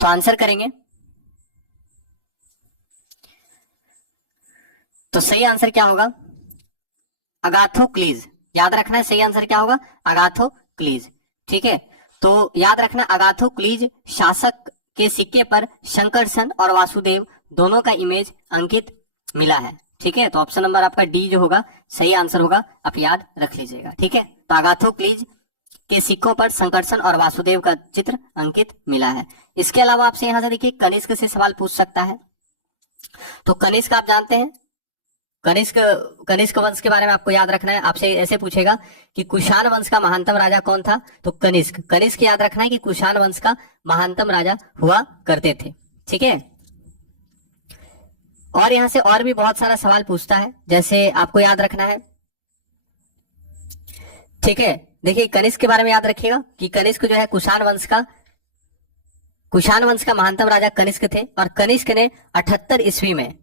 तो आंसर करेंगे। तो सही आंसर क्या होगा? अगाथोक्लीज। याद रखना है, सही आंसर क्या होगा? अगाथोक्लीज। ठीक है, तो याद रखना अगाथोक्लीज शासक के सिक्के पर शंकरसन और वासुदेव दोनों का इमेज अंकित मिला है। ठीक है, तो ऑप्शन नंबर आपका डी जो होगा सही आंसर होगा, आप याद रख लीजिएगा। ठीक है, तो अगाथोक्लीज के सिक्कों पर शंकरसन और वासुदेव का चित्र अंकित मिला है। इसके अलावा आपसे यहां से देखिए कनिष्क से सवाल पूछ सकता है। तो कनिष्क आप जानते हैं, कनिष्क वंश के बारे में आपको याद रखना है। आपसे ऐसे पूछेगा कि कुषाण वंश का महानतम राजा कौन था? तो कनिष्क याद रखना है कि कुषाण वंश का महानतम राजा हुआ करते थे। ठीक है, और यहां से और भी बहुत सारा सवाल पूछता है, जैसे आपको याद रखना है। ठीक है, देखिए कनिष्क के बारे में याद रखिएगा कि कनिष्क जो है कुषाण वंश का महानतम राजा कनिष्क थे, और कनिष्क ने 78 ईस्वी में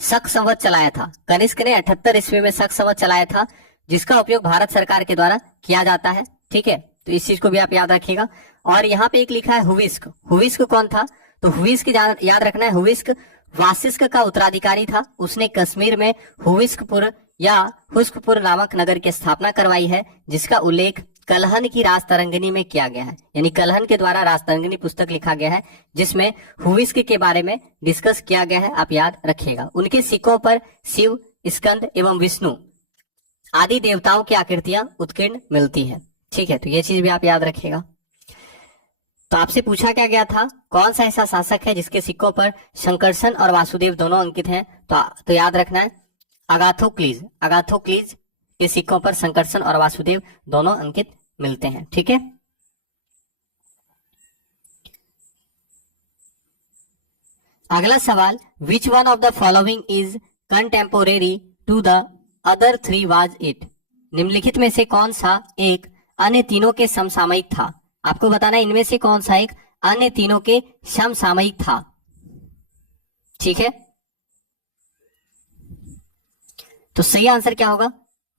शक संवत चलाया था। कनिष्क ने 78 ईस्वी में शक संवत चलाया था, जिसका उपयोग भारत सरकार के द्वारा किया जाता है। ठीक है, तो इस चीज को भी आप याद रखिएगा। और यहाँ पे एक लिखा है हुविस्क। हुविस्क कौन था? तो हुविस्क याद रखना है, हुविस्क वासिस्क का उत्तराधिकारी था। उसने कश्मीर में हुविस्कपुर या हुस्कपुर नामक नगर की स्थापना करवाई है, जिसका उल्लेख कलहन की राजतरंगिनी में किया गया है। यानी कलहन के द्वारा राजतरंगिनी पुस्तक लिखा गया है, जिसमें हुविस्क के बारे में डिस्कस किया गया है, आप याद रखिएगा। उनके सिक्कों पर शिव, स्कंद एवं विष्णु आदि देवताओं की आकृतियां उत्कीर्ण मिलती है। ठीक है, तो ये चीज भी आप याद रखिएगा। तो आपसे पूछा क्या गया था, कौन सा ऐसा शासक है जिसके सिक्कों पर शंकरसन और वासुदेव दोनों अंकित हैं? तो याद रखना है अगाथोक्लीज के सिक्कों पर शंकरसन और वासुदेव दोनों अंकित मिलते हैं। ठीक है, अगला सवाल, which one of the following is contemporary to the other three was it? निम्नलिखित में से कौन सा एक अन्य तीनों के समसामयिक था? आपको बताना है इनमें से कौन सा एक अन्य तीनों के समसामयिक था। ठीक है, तो सही आंसर क्या होगा?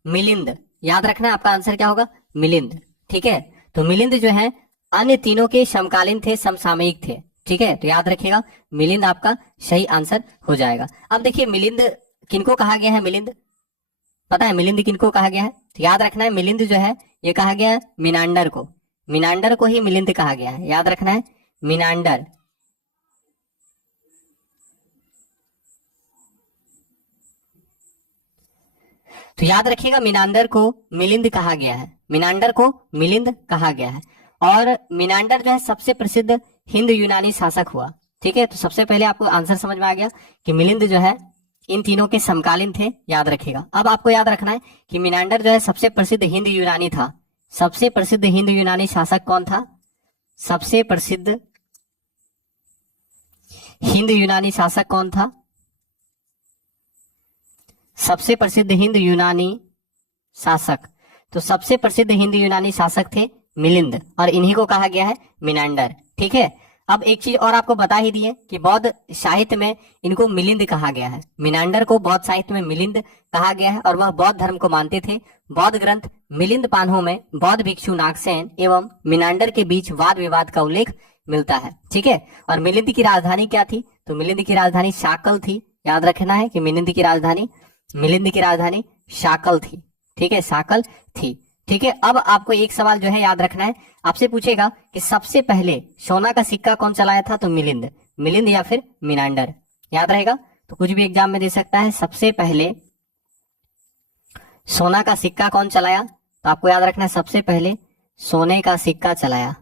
मिलिंद। याद रखना है, आपका आंसर क्या होगा? मिलिंद। ठीक है, तो मिलिंद जो है अन्य तीनों के समकालीन थे, समसामयिक थे। ठीक है, तो याद रखिएगा मिलिंद आपका सही आंसर हो जाएगा। अब देखिए मिलिंद किनको कहा गया है? मिलिंद पता है मिलिंद किनको कहा गया है? तो याद रखना है मिलिंद जो है ये कहा गया है मिनांडर को। मिनांडर को ही मिलिंद कहा गया है, याद रखना है मिनांडर। तो याद रखिएगा मिनांडर को मिलिंद कहा गया है, मिनांडर को मिलिंद कहा गया है। और मिनांडर जो है सबसे प्रसिद्ध हिंद यूनानी शासक हुआ। ठीक है, तो सबसे पहले आपको आंसर समझ में आ गया कि मिलिंद जो है इन तीनों के समकालीन थे, याद रखिएगा। अब आपको याद रखना है कि मिनांडर जो है सबसे प्रसिद्ध हिंद यूनानी था। सबसे प्रसिद्ध हिंद यूनानी शासक कौन था? सबसे प्रसिद्ध हिंद यूनानी शासक कौन था? सबसे प्रसिद्ध हिंद यूनानी शासक, तो सबसे प्रसिद्ध हिंद यूनानी शासक थे मिलिंद, और इन्हीं को कहा गया है मिनांडर। ठीक है, अब एक चीज और आपको बता ही दिए कि बौद्ध साहित्य में इनको मिलिंद कहा गया है। मिनांडर को बौद्ध साहित्य में मिलिंद कहा गया है, और वह बौद्ध धर्म को मानते थे। बौद्ध ग्रंथ मिलिंद पान्हों में बौद्ध भिक्षु नागसेन एवं मिनांडर के बीच वाद विवाद का उल्लेख मिलता है। ठीक है, और मिलिंद की राजधानी क्या थी? तो मिलिंद की राजधानी शाकल थी। याद रखना है कि मिलिंद की राजधानी शाकल थी। ठीक है, शाकल थी। ठीक है, अब आपको एक सवाल जो है याद रखना है, आपसे पूछेगा कि सबसे पहले सोना का सिक्का कौन चलाया था? तो मिलिंद या फिर मिनांडर, याद रहेगा। तो कुछ भी एग्जाम में दे सकता है। सबसे पहले सोना का सिक्का कौन चलाया? तो आपको याद रखना है सबसे पहले सोने का सिक्का चलाया।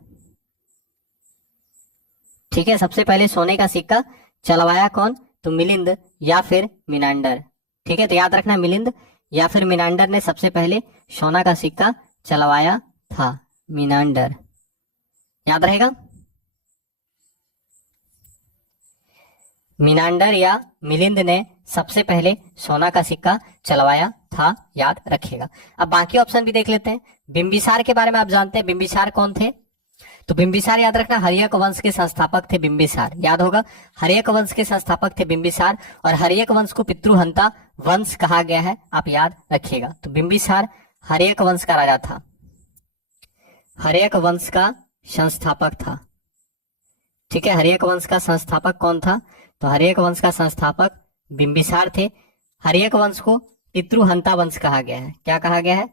ठीक है, सबसे पहले सोने का सिक्का चलवाया कौन? तो मिलिंद या फिर मिनांडर। ठीक है, तो याद रखना मिलिंद या फिर मिनांडर ने सबसे पहले सोना का सिक्का चलवाया था। मिनांडर, याद रहेगा। मिनांडर या मिलिंद ने सबसे पहले सोना का सिक्का चलवाया था, याद रखिएगा। अब बाकी ऑप्शन भी देख लेते हैं। बिंबिसार के बारे में आप जानते हैं, बिंबिसार कौन थे? तो बिंबिसार याद रखना हर्यक वंश के संस्थापक थे बिंबिसार, याद होगा। हर्यक वंश के संस्थापक थे बिंबिसार, और हर्यक वंश को पितृहंता वंश कहा गया है, आप याद रखिएगा। तो बिंबिसार हर्यक वंश का राजा था, हर्यक वंश का संस्थापक था। ठीक है, हर्यक वंश का संस्थापक कौन था? तो हर्यक वंश का संस्थापक बिंबिसार थे। हर्यक वंश को पितृहंता वंश कहा गया है। क्या कहा गया है?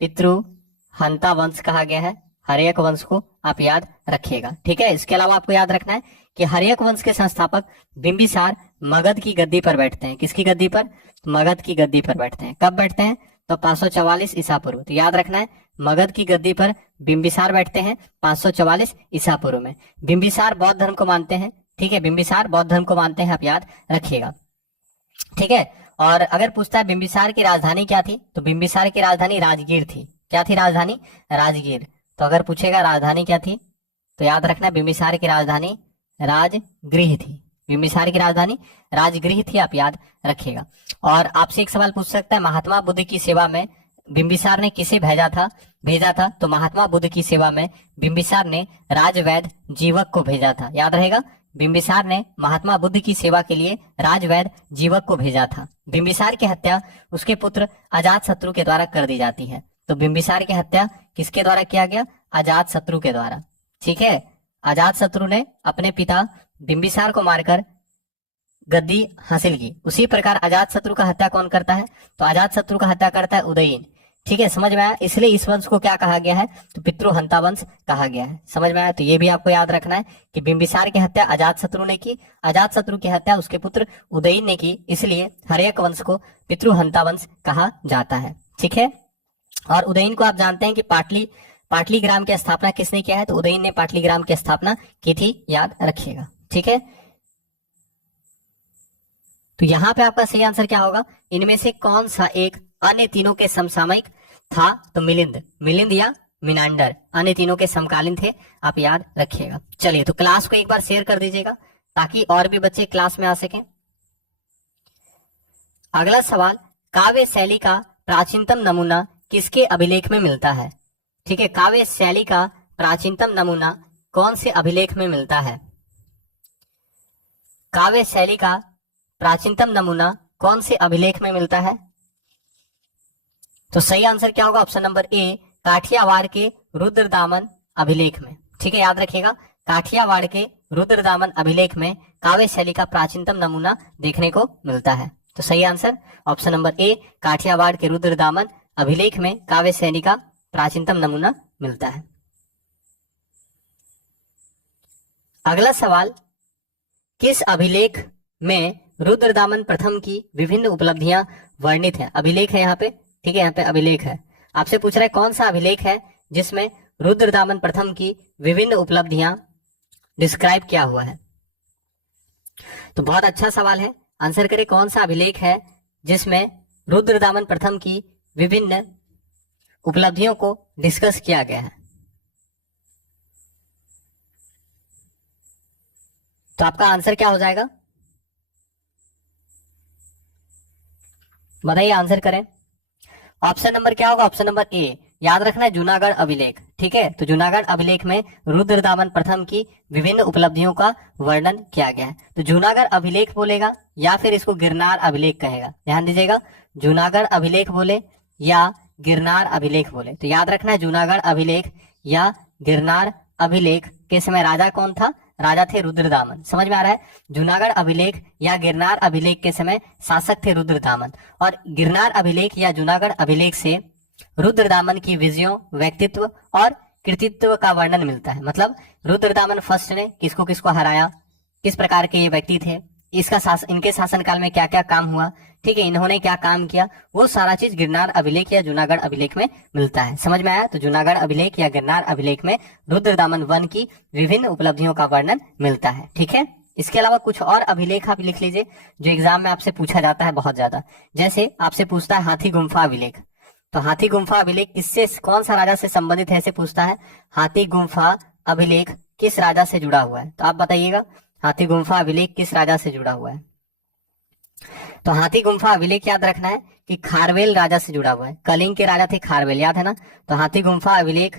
पितृहंता वंश कहा गया है हर्यक वंश को, आप याद रखिएगा। ठीक है, इसके अलावा आपको याद रखना है कि हर्यक वंश के संस्थापक बिंबिसार मगध की गद्दी पर बैठते हैं। किसकी गद्दी पर? मगध की गद्दी पर बैठते हैं। कब बैठते हैं? तो 544 ईसा पूर्व। तो याद रखना है मगध की गद्दी पर बिंबिसार बैठते हैं 544 ईसा पूर्व में। बिंबिसार बौद्ध धर्म को मानते हैं। ठीक है, बिंबिसार बौद्ध धर्म को मानते हैं, आप याद रखिएगा। ठीक है, और अगर पूछता है बिंबिसार की राजधानी क्या थी, तो बिंबिसार की राजधानी राजगीर थी। क्या थी राजधानी? राजगीर। तो अगर पूछेगा राजधानी क्या थी, तो याद रखना बिंबिसार की राजधानी राजगृह थी। बिंबिसार की राजधानी राजगृह थी, आप याद रखिएगा। और आपसे एक सवाल पूछ सकता है, महात्मा बुद्ध की सेवा में बिंबिसार ने किसे भेजा था? तो महात्मा बुद्ध की सेवा में बिंबिसार ने राजवैद जीवक को भेजा था, याद रहेगा। बिंबिसार ने महात्मा बुद्ध की सेवा के लिए राजवैद जीवक को भेजा था। बिंबिसार की हत्या उसके पुत्र अजातशत्रु के द्वारा कर दी जाती है। तो बिंबिसार की हत्या किसके द्वारा किया गया? अजातशत्रु के द्वारा। ठीक है, अजातशत्रु ने अपने पिता बिंबिसार को मारकर गद्दी हासिल की। उसी प्रकार अजातशत्रु का हत्या कौन करता है? तो अजातशत्रु का हत्या करता है उदयीन। ठीक है, समझ में आया। इसलिए इस वंश को क्या कहा गया है? तो पितृहंता वंश कहा गया है। समझ में आया। तो ये भी आपको याद रखना है कि बिंबिसार की हत्या अजातशत्रु ने की, अजातशत्रु की हत्या उसके पुत्र उदयीन ने की, इसलिए हर्यक वंश को पितृहंता वंश कहा जाता है। ठीक है, और उदयीन को आप जानते हैं कि पाटलीग्राम की स्थापना किसने किया है? तो उदयीन ने पाटलीग्राम की स्थापना की थी, याद रखिएगा। ठीक है, तो यहां पे आपका सही आंसर क्या होगा? इनमें से कौन सा एक अन्य तीनों के समसामयिक था? तो मिलिंद या मिनांडर अन्य तीनों के समकालीन थे, आप याद रखिएगा। चलिए, तो क्लास को एक बार शेयर कर दीजिएगा ताकि और भी बच्चे क्लास में आ सकें। अगला सवाल, काव्य शैली का प्राचीनतम नमूना किसके अभिलेख में मिलता है? ठीक है, काव्य शैली का प्राचीनतम नमूना कौन से अभिलेख में मिलता है? काव्य शैली का प्राचीनतम नमूना कौन से अभिलेख में मिलता है? तो सही आंसर क्या होगा? ऑप्शन नंबर ए, काठियावाड़ के रुद्रदामन अभिलेख में। ठीक है, याद रखिएगा, काठियावाड़ के रुद्रदामन अभिलेख में काव्य शैली का प्राचीनतम नमूना देखने को मिलता है। तो सही answer option number A, Kathiawar के रुद्रदामन अभिलेख में काव्य शैली का प्राचीनतम नमूना मिलता है। अगला सवाल, किस अभिलेख में रुद्रदामन प्रथम की विभिन्न उपलब्धियां वर्णित है? अभिलेख है यहाँ पे। ठीक है, यहाँ पे अभिलेख है। आपसे पूछ रहा है कौन सा अभिलेख है जिसमें रुद्रदामन प्रथम की विभिन्न उपलब्धियां डिस्क्राइब किया हुआ है? तो बहुत अच्छा सवाल है, आंसर करें। कौन सा अभिलेख है जिसमें रुद्रदामन प्रथम की विभिन्न उपलब्धियों को डिस्कस किया गया है? तो आपका आंसर क्या हो जाएगा? बताइए, आंसर करें। ऑप्शन नंबर क्या होगा? ऑप्शन नंबर ए, याद रखना है जूनागढ़ अभिलेख। ठीक है, तो जूनागढ़ अभिलेख में रुद्रदामन प्रथम की विभिन्न उपलब्धियों का वर्णन किया गया है। तो जूनागढ़ अभिलेख बोलेगा या फिर इसको गिरनार अभिलेख कहेगा। ध्यान दीजिएगा, जूनागढ़ अभिलेख बोले या गिरनार अभिलेख बोले। तो याद रखना है जूनागढ़ अभिलेख या गिरनार अभिलेख के समय राजा कौन था? राजा थे रुद्रदामन। समझ में आ रहा है? जूनागढ़ अभिलेख या गिरनार अभिलेख के समय शासक थे रुद्रदामन, और गिरनार अभिलेख या जूनागढ़ अभिलेख से रुद्रदामन की विजयों, व्यक्तित्व और कृतित्व का वर्णन मिलता है। मतलब रुद्रदामन फर्स्ट ने किसको किसको हराया, किस प्रकार के ये व्यक्ति थे, इनके शासनकाल में क्या क्या काम हुआ, ठीक है, इन्होंने क्या काम किया, वो सारा चीज गिरनार अभिलेख या जूनागढ़ अभिलेख में मिलता है। समझ में आया? तो जूनागढ़ अभिलेख या गिरनार अभिलेख में रुद्रदामन वन की विभिन्न उपलब्धियों का वर्णन मिलता है। ठीक है, इसके अलावा कुछ और अभिलेख आप लिख लीजिए जो एग्जाम में आपसे पूछा जाता है बहुत ज्यादा। जैसे आपसे पूछता है हाथी गुम्फा अभिलेख, तो हाथी गुम्फा अभिलेख किससे, कौन सा राजा से संबंधित है, ऐसे पूछता है। हाथी गुम्फा अभिलेख किस राजा से जुड़ा हुआ है, तो आप बताइएगा हाथी गुम्फा अभिलेख किस राजा से जुड़ा हुआ है। तो हाथी गुम्फा अभिलेख याद रखना है कि खारवेल राजा से जुड़ा हुआ है। कलिंग के राजा थे खारवेल, याद है ना। तो हाथी गुम्फा अभिलेख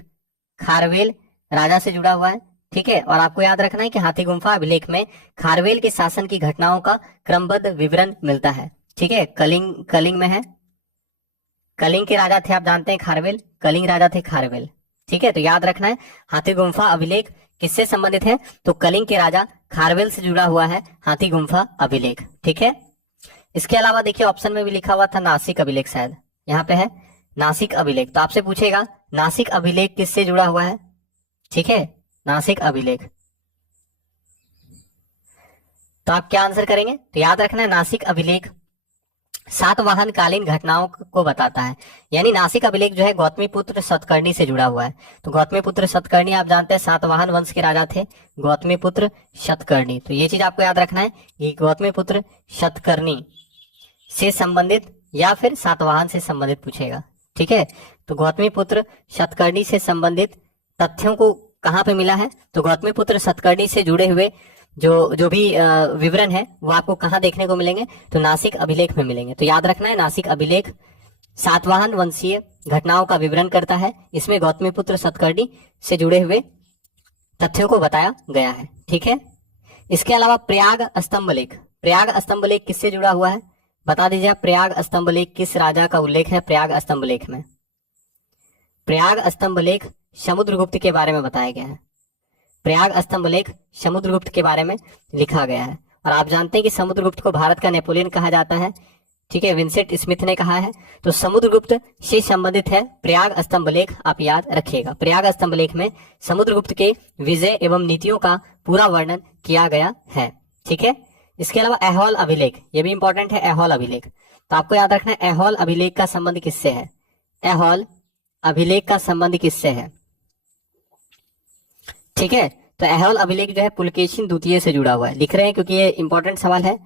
खारवेल राजा से जुड़ा हुआ है, ठीक है। और आपको याद रखना है कि हाथी गुम्फा अभिलेख में खारवेल के शासन की घटनाओं का क्रमबद्ध विवरण मिलता है, ठीक है। कलिंग में है, कलिंग के राजा थे आप जानते हैं खारवेल, कलिंग राजा थे खारवेल, ठीक है। तो याद रखना है हाथी गुम्फा अभिलेख किससे संबंधित है, तो कलिंग के राजा खारवेल से जुड़ा हुआ है हाथी गुम्फा अभिलेख, ठीक है। इसके अलावा देखिए ऑप्शन में भी लिखा हुआ था नासिक अभिलेख, शायद यहाँ पे है नासिक अभिलेख। तो आपसे पूछेगा नासिक अभिलेख किससे जुड़ा हुआ है, ठीक है, नासिक अभिलेख। तो आप क्या आंसर करेंगे, तो याद रखना है नासिक अभिलेख सातवाहन कालीन घटनाओं को बताता है। यानी नासिक अभिलेख जो है गौतमीपुत्र सतकर्णी से जुड़ा हुआ है। तो गौतमीपुत्र सतकर्णी आप जानते हैं सातवाहन वंश के राजा थे, गौतमीपुत्र सतकर्णी। तो ये चीज आपको याद रखना है कि गौतमीपुत्र सतकर्णी से संबंधित या फिर सातवाहन से संबंधित पूछेगा, ठीक है। तो गौतमीपुत्र सतकर्णी से संबंधित तथ्यों को कहाँ पे मिला है, तो गौतमीपुत्र सतकर्णी से जुड़े हुए जो भी विवरण है वो आपको कहाँ देखने को मिलेंगे, तो नासिक अभिलेख में मिलेंगे। तो याद रखना है नासिक अभिलेख सातवाहन वंशीय घटनाओं का विवरण करता है। इसमें गौतमीपुत्र सतकर्णी से जुड़े हुए तथ्यों को बताया गया है, ठीक है। इसके अलावा प्रयाग स्तंभलेख, प्रयाग स्तंभलेख किससे जुड़ा हुआ है, बता दीजिए। प्रयाग स्तंभलेख किस राजा का उल्लेख है, प्रयाग स्तंभलेख में। प्रयाग स्तंभलेख समुद्रगुप्त के बारे में बताया गया है। प्रयाग स्तंभलेख समुद्रगुप्त के बारे में लिखा गया है। और आप जानते हैं कि समुद्रगुप्त को भारत का नेपोलियन कहा जाता है, ठीक है, विंसेंट स्मिथ ने कहा है। तो समुद्रगुप्त से संबंधित है प्रयाग स्तंभलेख, आप याद रखिएगा। प्रयाग स्तंभलेख में समुद्रगुप्त के विजय एवं नीतियों का पूरा वर्णन किया गया है, ठीक है। इसके अलावा ऐहोल अभिलेख, ये भी इंपॉर्टेंट है, ऐहोल अभिलेख। तो आपको याद रखना है ऐहोल अभिलेख का संबंध किससे है, ऐहोल अभिलेख का संबंध किससे है, ठीक है। तो ऐहोल अभिलेख जो है पुलकेशिन द्वितीय से जुड़ा हुआ है, लिख रहे हैं क्योंकि ये इंपॉर्टेंट सवाल है।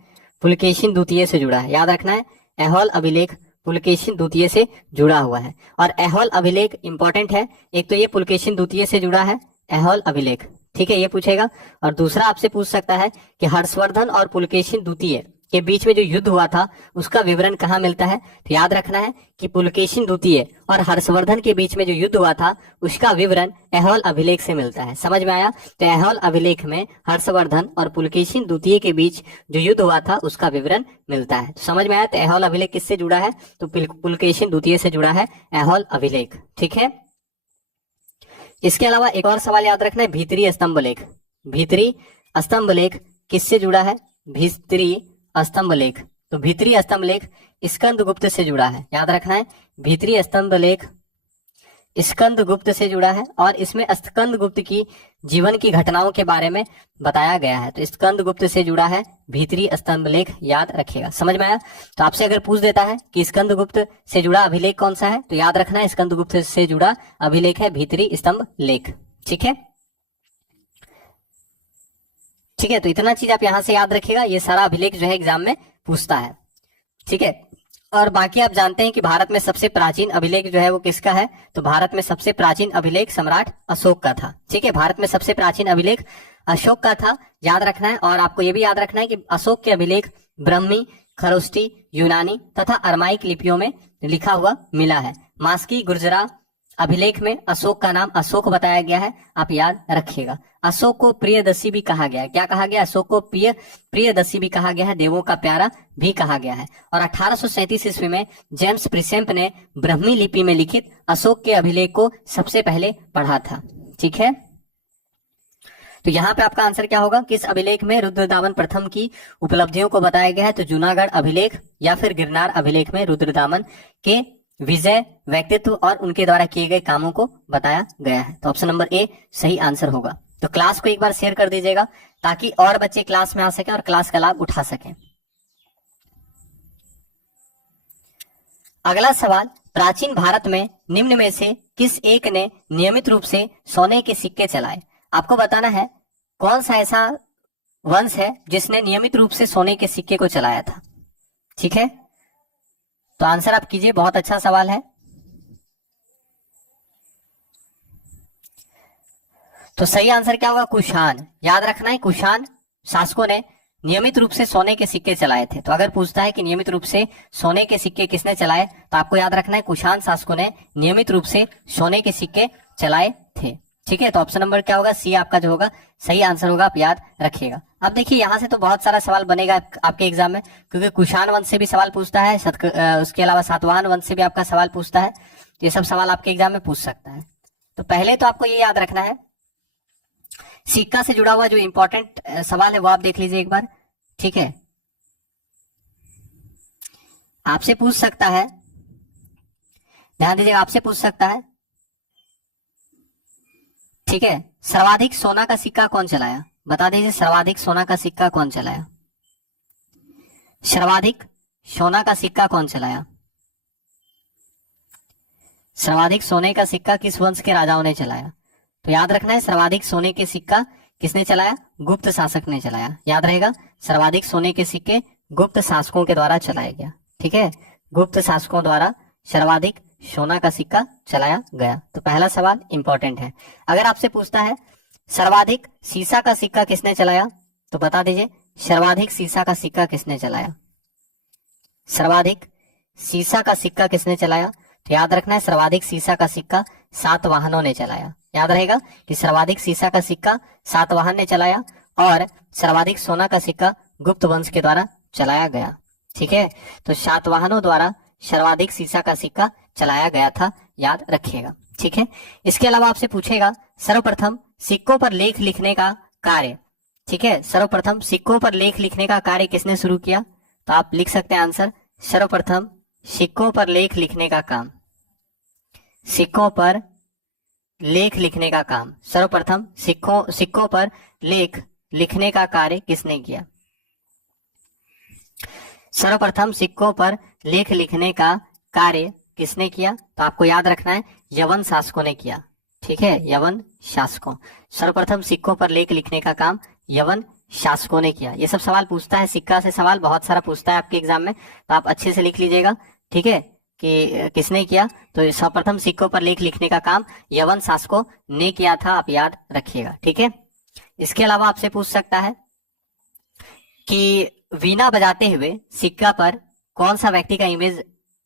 पुलकेशिन द्वितीय से जुड़ा है, याद रखना है ऐहोल अभिलेख पुलकेशिन द्वितीय से जुड़ा हुआ है। और ऐहोल अभिलेख इंपॉर्टेंट है, एक तो ये पुलकेशिन द्वितीय से जुड़ा है ऐहोल अभिलेख, ठीक है, ये पूछेगा। और दूसरा आपसे पूछ सकता है कि हर्षवर्धन और पुलकेशिन द्वितीय के बीच में जो युद्ध हुआ था उसका विवरण कहाँ मिलता है, तो याद रखना है कि पुलकेशिन द्वितीय और हर्षवर्धन के बीच में जो युद्ध हुआ था उसका विवरण ऐहोल अभिलेख से मिलता है। समझ में आया। तो ऐहोल अभिलेख में हर्षवर्धन और पुलकेशिन द्वितीय के बीच जो युद्ध हुआ था उसका विवरण मिलता है। तो समझ में आया। तो ऐहोल अभिलेख किससे जुड़ा है, तो पुलकेशिन द्वितीय से जुड़ा है ऐहोल अभिलेख, ठीक है। इसके अलावा एक और सवाल याद रखना है भीतरी स्तंभलेख, भीतरी स्तंभलेख किससे जुड़ा है, भीतरी स्तंभलेख। तो भीतरी स्तंभलेख स्कंदगुप्त से जुड़ा है, याद रखना है भीतरी स्तंभलेख स्कंदगुप्त से जुड़ा है। और इसमें स्कंदगुप्त की जीवन की घटनाओं के बारे में बताया गया है। तो स्कंदगुप्त से जुड़ा है भीतरी स्तंभलेख, याद रखिएगा। समझ में आया। तो आपसे अगर पूछ देता है कि स्कंदगुप्त से जुड़ा अभिलेख कौन सा है, तो याद रखना है स्कंदगुप्त से जुड़ा अभिलेख है भीतरी स्तंभलेख, ठीक है। ठीक है, तो इतना चीज आप यहां से याद रखिएगा। ये सारा अभिलेख जो है एग्जाम में पूछता है, ठीक है। और बाकी आप जानते हैं कि भारत में सबसे प्राचीन अभिलेख जो है वो किसका है, तो भारत में सबसे प्राचीन अभिलेख सम्राट अशोक का था, ठीक है। भारत में सबसे प्राचीन अभिलेख अशोक का था, याद रखना है। और आपको ये भी याद रखना है कि अशोक के अभिलेख ब्रह्मी, खरोष्टी, यूनानी तथा अरमाइक लिपियों में लिखा हुआ मिला है। मास्की गुर्जरा अभिलेख में अशोक का नाम अशोक बताया गया है, आप याद रखिएगा। अशोक को प्रियदर्शी भी कहा गया है, क्या कहा गया, अशोक को प्रियदर्शी भी कहा गया है, देवों का प्यारा भी कहा गया है। और 1837 ईस्वी में जेम्स प्रिसेम्प ने ब्रह्मी लिपि में लिखित अशोक के अभिलेख को सबसे पहले पढ़ा था, ठीक है। तो यहाँ पे आपका आंसर क्या होगा, किस अभिलेख में रुद्रदामन प्रथम की उपलब्धियों को बताया गया है, तो जूनागढ़ अभिलेख या फिर गिरनार अभिलेख में रुद्रदामन के विजय, व्यक्तित्व और उनके द्वारा किए गए कामों को बताया गया है। तो ऑप्शन नंबर ए सही आंसर होगा। तो क्लास को एक बार शेयर कर दीजिएगा ताकि और बच्चे क्लास में आ सके और क्लास का लाभ उठा सकें। अगला सवाल, प्राचीन भारत में निम्न में से किस एक ने नियमित रूप से सोने के सिक्के चलाए। आपको बताना है कौन सा ऐसा वंश है जिसने नियमित रूप से सोने के सिक्के को चलाया था? ठीक है, तो आंसर आप कीजिए, बहुत अच्छा सवाल है। तो सही आंसर क्या होगा? कुषाण। याद रखना है, कुषाण शासकों ने नियमित रूप से सोने के सिक्के चलाए थे। तो अगर पूछता है कि नियमित रूप से सोने के सिक्के किसने चलाए, तो आपको याद रखना है कुषाण शासकों ने नियमित रूप से सोने के सिक्के चलाए थे। ठीक है, तो ऑप्शन नंबर क्या होगा? सी आपका जो होगा सही आंसर होगा, आप याद रखिएगा। अब देखिए यहां से तो बहुत सारा सवाल बनेगा आपके एग्जाम में, क्योंकि कुषाण वंश से भी सवाल पूछता है, उसके अलावा सातवाहन वंश से भी आपका सवाल पूछता है। ये सब सवाल आपके एग्जाम में पूछ सकता है। तो पहले तो आपको ये याद रखना है, सिक्का से जुड़ा हुआ जो इंपॉर्टेंट सवाल है वो आप देख लीजिए एक बार। ठीक है, आपसे पूछ सकता है, ध्यान दीजिएगा, आपसे पूछ सकता है। ठीक है, सर्वाधिक सोना का सिक्का कौन चलाया? बता दीजिए, सर्वाधिक सोना का सिक्का कौन चलाया? सर्वाधिक सोना का सिक्का कौन चलाया? सर्वाधिक सोने का सिक्का किस वंश के राजाओं ने चलाया? तो याद रखना है, सर्वाधिक सोने के सिक्का किसने चलाया? गुप्त शासक ने चलाया। याद रहेगा, सर्वाधिक सोने के सिक्के गुप्त शासकों के द्वारा चलाया गया। ठीक है, गुप्त शासकों द्वारा सर्वाधिक सोना का सिक्का चलाया गया। तो पहला सवाल इंपॉर्टेंट है। अगर आपसे पूछता है सर्वाधिक सीसा का सिक्का किसने चलाया, तो बता दीजिए सर्वाधिक सीसा का सिक्का किसने चलाया? सर्वाधिक सीसा का सिक्का किसने चलाया? तो याद रखना है, सर्वाधिक सीसा का सिक्का सातवाहनों ने चलाया। याद रहेगा कि सर्वाधिक सीसा का सिक्का सातवाहन ने चलाया और सर्वाधिक सोना का सिक्का गुप्त वंश के द्वारा चलाया गया। ठीक है, तो सातवाहनों द्वारा सर्वाधिक सीसा का सिक्का चलाया गया था, याद रखिएगा। ठीक है, इसके अलावा आपसे पूछेगा सर्वप्रथम सिक्कों पर लेख लिखने का कार्य। ठीक है, सर्वप्रथम सिक्कों पर लेख लिखने का कार्य किसने शुरू किया? तो आप लिख सकते हैं आंसर, सर्वप्रथम सिक्कों पर लेख लिखने का काम, सिक्कों पर लेख लिखने का काम, सर्वप्रथम सिक्कों पर लेख लिखने का कार्य किसने किया? सर्वप्रथम सिक्कों पर लेख लिखने का कार्य किसने किया? तो आपको याद रखना है, यवन शासकों ने किया। ठीक है, यवन शासकों, सर्वप्रथम सिक्कों पर लेख लिखने का काम यवन शासकों ने किया। ये सब सवाल पूछता है, सिक्का से सवाल बहुत सारा पूछता है आपके एग्जाम में, तो आप अच्छे से लिख लीजिएगा। ठीक है, कि किसने किया? तो सर्वप्रथम सिक्कों पर लेख लिखने का काम यवन शासकों ने किया था, आप याद रखिएगा। ठीक है, इसके अलावा आपसे पूछ सकता है कि वीणा बजाते हुए सिक्का पर कौन सा व्यक्ति का इमेज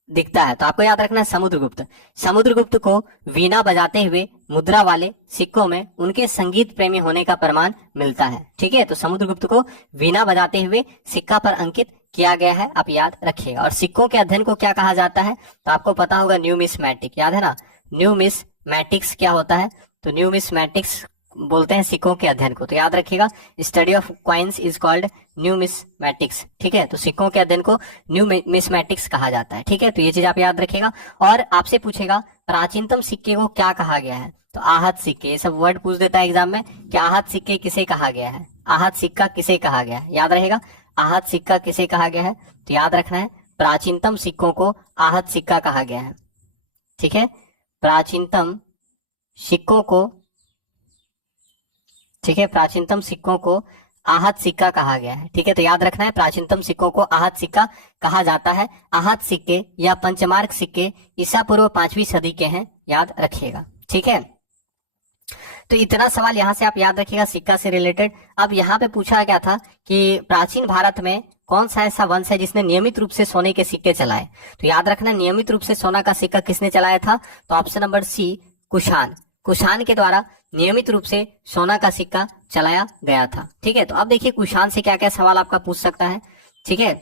दिखता है? तो आपको याद रखना है समुद्रगुप्त। समुद्रगुप्त को वीणा बजाते हुए मुद्रा वाले सिक्कों में उनके संगीत प्रेमी होने का प्रमाण मिलता है। ठीक है, तो समुद्रगुप्त को वीणा बजाते हुए सिक्का पर अंकित किया गया है, आप याद रखिएगा। और सिक्कों के अध्ययन को क्या कहा जाता है? तो आपको पता होगा न्यूमिस्मैटिक, याद है ना? न्यूमिस्मैटिक्स क्या होता है? तो न्यूमिस्मैटिक्स बोलते हैं सिक्कों के अध्ययन को। तो याद रखिएगा, study of coins is called numismatics. ठीक है, तो सिक्कों के अध्ययन को न्यूमिस्मैटिक्स कहा जाता है। ठीक है, तो ये चीज आप याद रखिएगा। और आपसे पूछेगा प्राचीनतम सिक्के को क्या कहा गया है? तो आहत सिक्के, ये सब वर्ड पूछ देता है एग्जाम में कि आहत सिक्के किसे कहा गया है, आहत सिक्का किसे कहा गया है? याद रहेगा, आहत सिक्का किसे कहा गया है? तो याद रखना है, प्राचीनतम सिक्कों को आहत सिक्का कहा गया है। ठीक है, प्राचीनतम सिक्कों को, ठीक है, प्राचीनतम सिक्कों को आहत सिक्का कहा गया है। ठीक है, तो याद रखना है, प्राचीनतम सिक्कों को आहत सिक्का कहा जाता है। आहत सिक्के या पंचमार्क सिक्के ईसा पूर्व 5वीं सदी के हैं, याद रखिएगा। ठीक है, तो इतना सवाल यहां से आप याद रखिएगा सिक्का से रिलेटेड। अब यहाँ पे पूछा गया था कि प्राचीन भारत में कौन सा ऐसा वंश है जिसने नियमित रूप से सोने के सिक्के चलाए? तो याद रखना, नियमित रूप से सोना का सिक्का किसने चलाया था? तो option number C, Kushan. Kushan के द्वारा नियमित रूप से सोना का सिक्का चलाया गया था। ठीक है, तो अब देखिए कुषाण से क्या क्या सवाल आपका पूछ सकता है। ठीक है,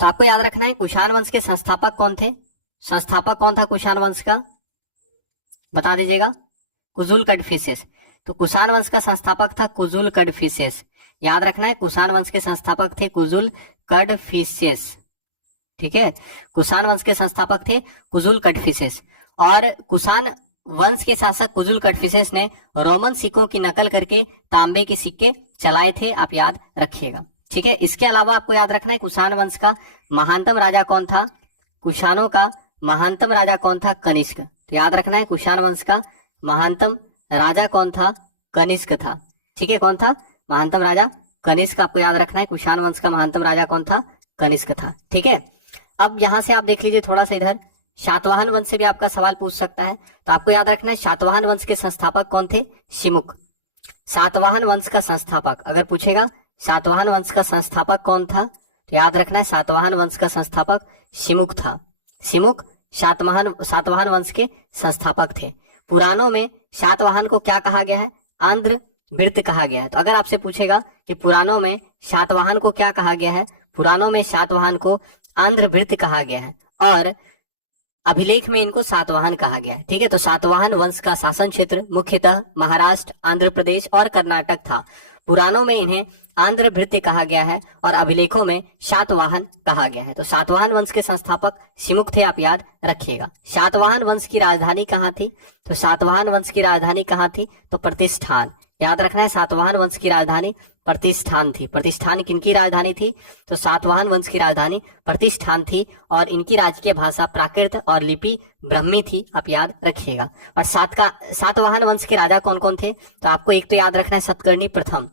तो आपको याद रखना है कुषाण वंश के संस्थापक कौन थे? संस्थापक कौन था कुषाण वंश का? बता दीजिएगा। कुजुल कड़फिसेस। तो कुषाण वंश का संस्थापक था कुजुल कड़फिसेस। याद रखना है, कुषाण वंश के संस्थापक थे कुजुल कड़फिसेस। ठीक है, कुषाण वंश के संस्थापक थे कुजुल कड़फिसेस। और कुषाण वंश के शासक कुजुल कड़फिसेस ने रोमन सिक्कों की नकल करके तांबे के सिक्के चलाए थे, आप याद रखिएगा। ठीक है, इसके अलावा आपको याद रखना है कुषाण वंश का महानतम राजा कौन था? कुषाणों का महानतम राजा कौन था? कनिष्क। तो याद रखना है, कुषाण वंश का महानतम राजा कौन था? कनिष्क था। ठीक है, कौन था? महानतम राजा कनिष्क आपको याद रखना है। कुषाण वंश का महानतम राजा कौन था? कनिष्क था। ठीक है, अब यहां से आप देख लीजिए थोड़ा सा इधर, शातवाहन वंश से भी आपका सवाल पूछ सकता है। तो आपको याद रखना है शातवाहन वंश के संस्थापक कौन थे? शिमुक। सातवाहन वंश का संस्थापक अगर पूछेगा सातवाहन वंश का संस्थापक कौन था, तो याद रखना है सातवाहन वंश का संस्थापक शिमुक था। शिमुक सातवाहन वंश के संस्थापक थे। पुराणों में सातवाहन को क्या कहा गया है? आंध्र वृत्त कहा गया है। तो अगर आपसे पूछेगा कि पुराणों में सातवाहन को क्या कहा गया है, पुराणों में सातवाहन को आंध्र वृत्त कहा गया है और अभिलेख में इनको सातवाहन कहा गया है। ठीक है, तो सातवाहन वंश का शासन क्षेत्र मुख्यतः महाराष्ट्र, आंध्र प्रदेश और कर्नाटक था। पुराणों में इन्हें आंध्र भृत्य कहा गया है और अभिलेखों में सातवाहन कहा गया है। तो सातवाहन वंश के संस्थापक शिमुक थे, आप याद रखिएगा। सातवाहन वंश की राजधानी कहाँ थी? तो सातवाहन वंश की राजधानी कहाँ थी? तो प्रतिष्ठान। याद रखना है सातवाहन वंश की राजधानी प्रतिष्ठान थी। प्रतिष्ठान किनकी राजधानी थी? तो सातवाहन वंश की राजधानी प्रतिष्ठान थी और इनकी राजकीय भाषा प्राकृत और लिपि ब्राह्मी थी, आप याद रखिएगा। और सातवाहन वंश के राजा कौन कौन थे? तो आपको एक तो याद रखना है सतकर्णी प्रथम।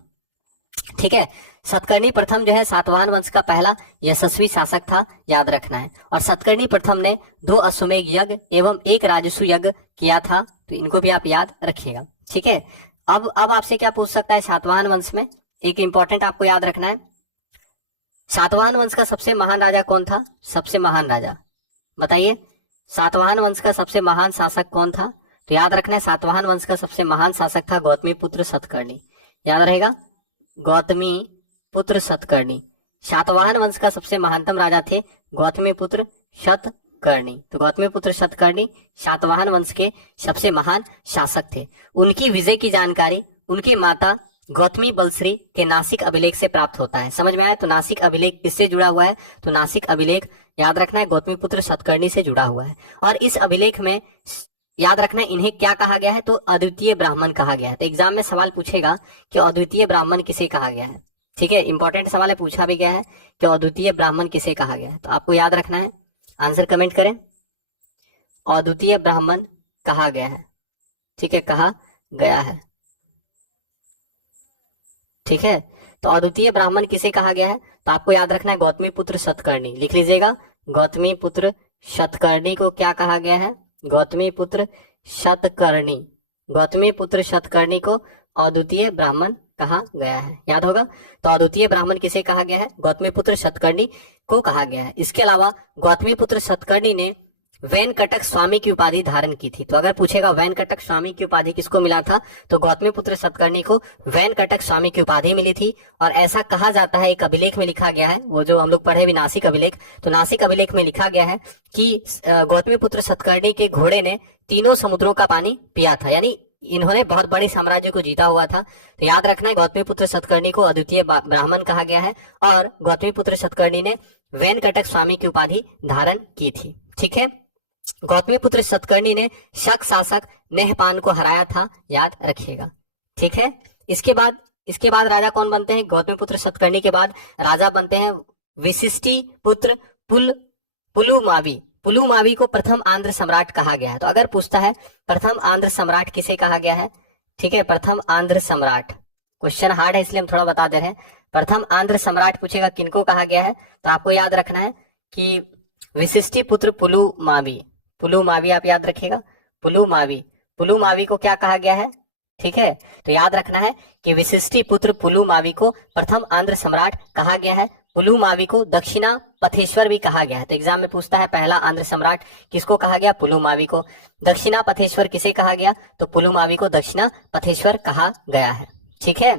ठीक है, सतकर्णी प्रथम जो है सातवाहन वंश का पहला यशस्वी शासक था, याद रखना है। और सतकर्णी प्रथम ने 2 अश्वमेध यज्ञ एवं 1 राजस्व यज्ञ किया था, तो इनको भी आप याद रखिएगा। ठीक है, अब आपसे क्या पूछ सकता है सातवाहन वंश में? एक इंपॉर्टेंट आपको याद रखना है, सातवाहन वंश का सबसे महान राजा कौन था? सबसे महान राजा बताइए, सातवाहन वंश का सबसे महान शासक कौन था? तो याद रखना है सातवाहन वंश का सबसे महान शासक था गौतमी पुत्र सतकर्णी, याद रहेगा, गौतमी पुत्र सतकर्णी। सातवाहन वंश का सबसे महानतम राजा थे गौतमी पुत्र सतकर्णी। तो गौतमी पुत्र सतकर्णी सातवाहन वंश के सबसे महान शासक थे। उनकी विजय की जानकारी उनकी माता गौतमी बलश्री के नासिक अभिलेख से प्राप्त होता है। समझ में आया? तो नासिक अभिलेख किससे जुड़ा हुआ है? तो नासिक अभिलेख याद रखना है गौतमी पुत्र सतकर्णी से जुड़ा हुआ है। और इस अभिलेख में याद रखना है इन्हें क्या कहा गया है? तो अद्वितीय ब्राह्मण कहा गया है। तो एग्जाम में सवाल पूछेगा कि अद्वितीय ब्राह्मण किसे कहा गया है। ठीक है, इंपॉर्टेंट सवाल है, पूछा भी गया है कि अद्वितीय ब्राह्मण किसे कहा गया है। तो आपको याद रखना है, आंसर कमेंट करें। अद्वितीय ब्राह्मण कहा गया है। ठीक है, कहा गया है। ठीक है, तो अद्वितीय ब्राह्मण किसे कहा गया है? तो आपको याद रखना है गौतमी पुत्र सतकर्णी। लिख लीजिएगा, गौतमी पुत्र सतकर्णी को क्या कहा गया है? गौतमी पुत्र सतकर्णी। गौतमी पुत्र सतकर्णी को अद्वितीय ब्राह्मण कहा गया है, याद होगा। तो अद्वितीय ब्राह्मण किसे कहा गया है? गौतमी पुत्र सतकर्णी को कहा गया है। इसके अलावा गौतमी पुत्र सतकर्णी ने वेंकटक स्वामी की उपाधि धारण की थी। तो अगर पूछेगा वेंकटक स्वामी की उपाधि किसको मिला था, तो गौतमी पुत्र सतकर्णी को वेंकटक स्वामी की उपाधि मिली थी। और ऐसा कहा जाता है, एक अभिलेख में लिखा गया है, वो जो हम लोग पढ़े भी नासिक अभिलेख, तो नासिक अभिलेख में लिखा गया है कि गौतमी पुत्र सतकर्णी के घोड़े ने 3 समुद्रों का पानी पिया था, यानी इन्होंने बहुत बड़े साम्राज्य को जीता हुआ था। तो याद रखना है गौतमी पुत्र सतकर्णी को अद्वितीय ब्राह्मण कहा गया है और गौतमी पुत्र सतकर्णी ने वेंकटक स्वामी की उपाधि धारण की थी। ठीक है, गौतमी पुत्र सतकर्णी ने शक शासक नेहपान को हराया था, याद रखिएगा। ठीक है, इसके बाद राजा कौन बनते हैं? गौतमी पुत्र सतकर्णी के बाद राजा बनते हैं विशिष्टि पुत्र पुलुमावी। पुलुमावी को प्रथम आंध्र सम्राट कहा गया है। तो अगर पूछता है प्रथम आंध्र सम्राट किसे कहा गया है? ठीक है, प्रथम आंध्र सम्राट, क्वेश्चन हार्ड है इसलिए हम थोड़ा बता दे रहे हैं। प्रथम आंध्र सम्राट पूछेगा किनको कहा गया है, तो आपको याद रखना है कि विशिष्टि पुत्र पुलुमावी। पुलुमावी आप याद रखिएगा, पुलुमावी को क्या कहा गया है? ठीक है, तो याद रखना है कि विशिष्टि पुत्र पुलुमावी को प्रथम आंध्र सम्राट कहा गया है। पुलुमावी को दक्षिणा पथेश्वर भी कहा गया है। तो एग्जाम में पूछता है पहला आंध्र सम्राट किसको कहा गया? पुलुमावी को। दक्षिणा पथेश्वर किसे कहा गया? तो पुलुमावी को दक्षिणा पथेश्वर कहा गया है। ठीक है,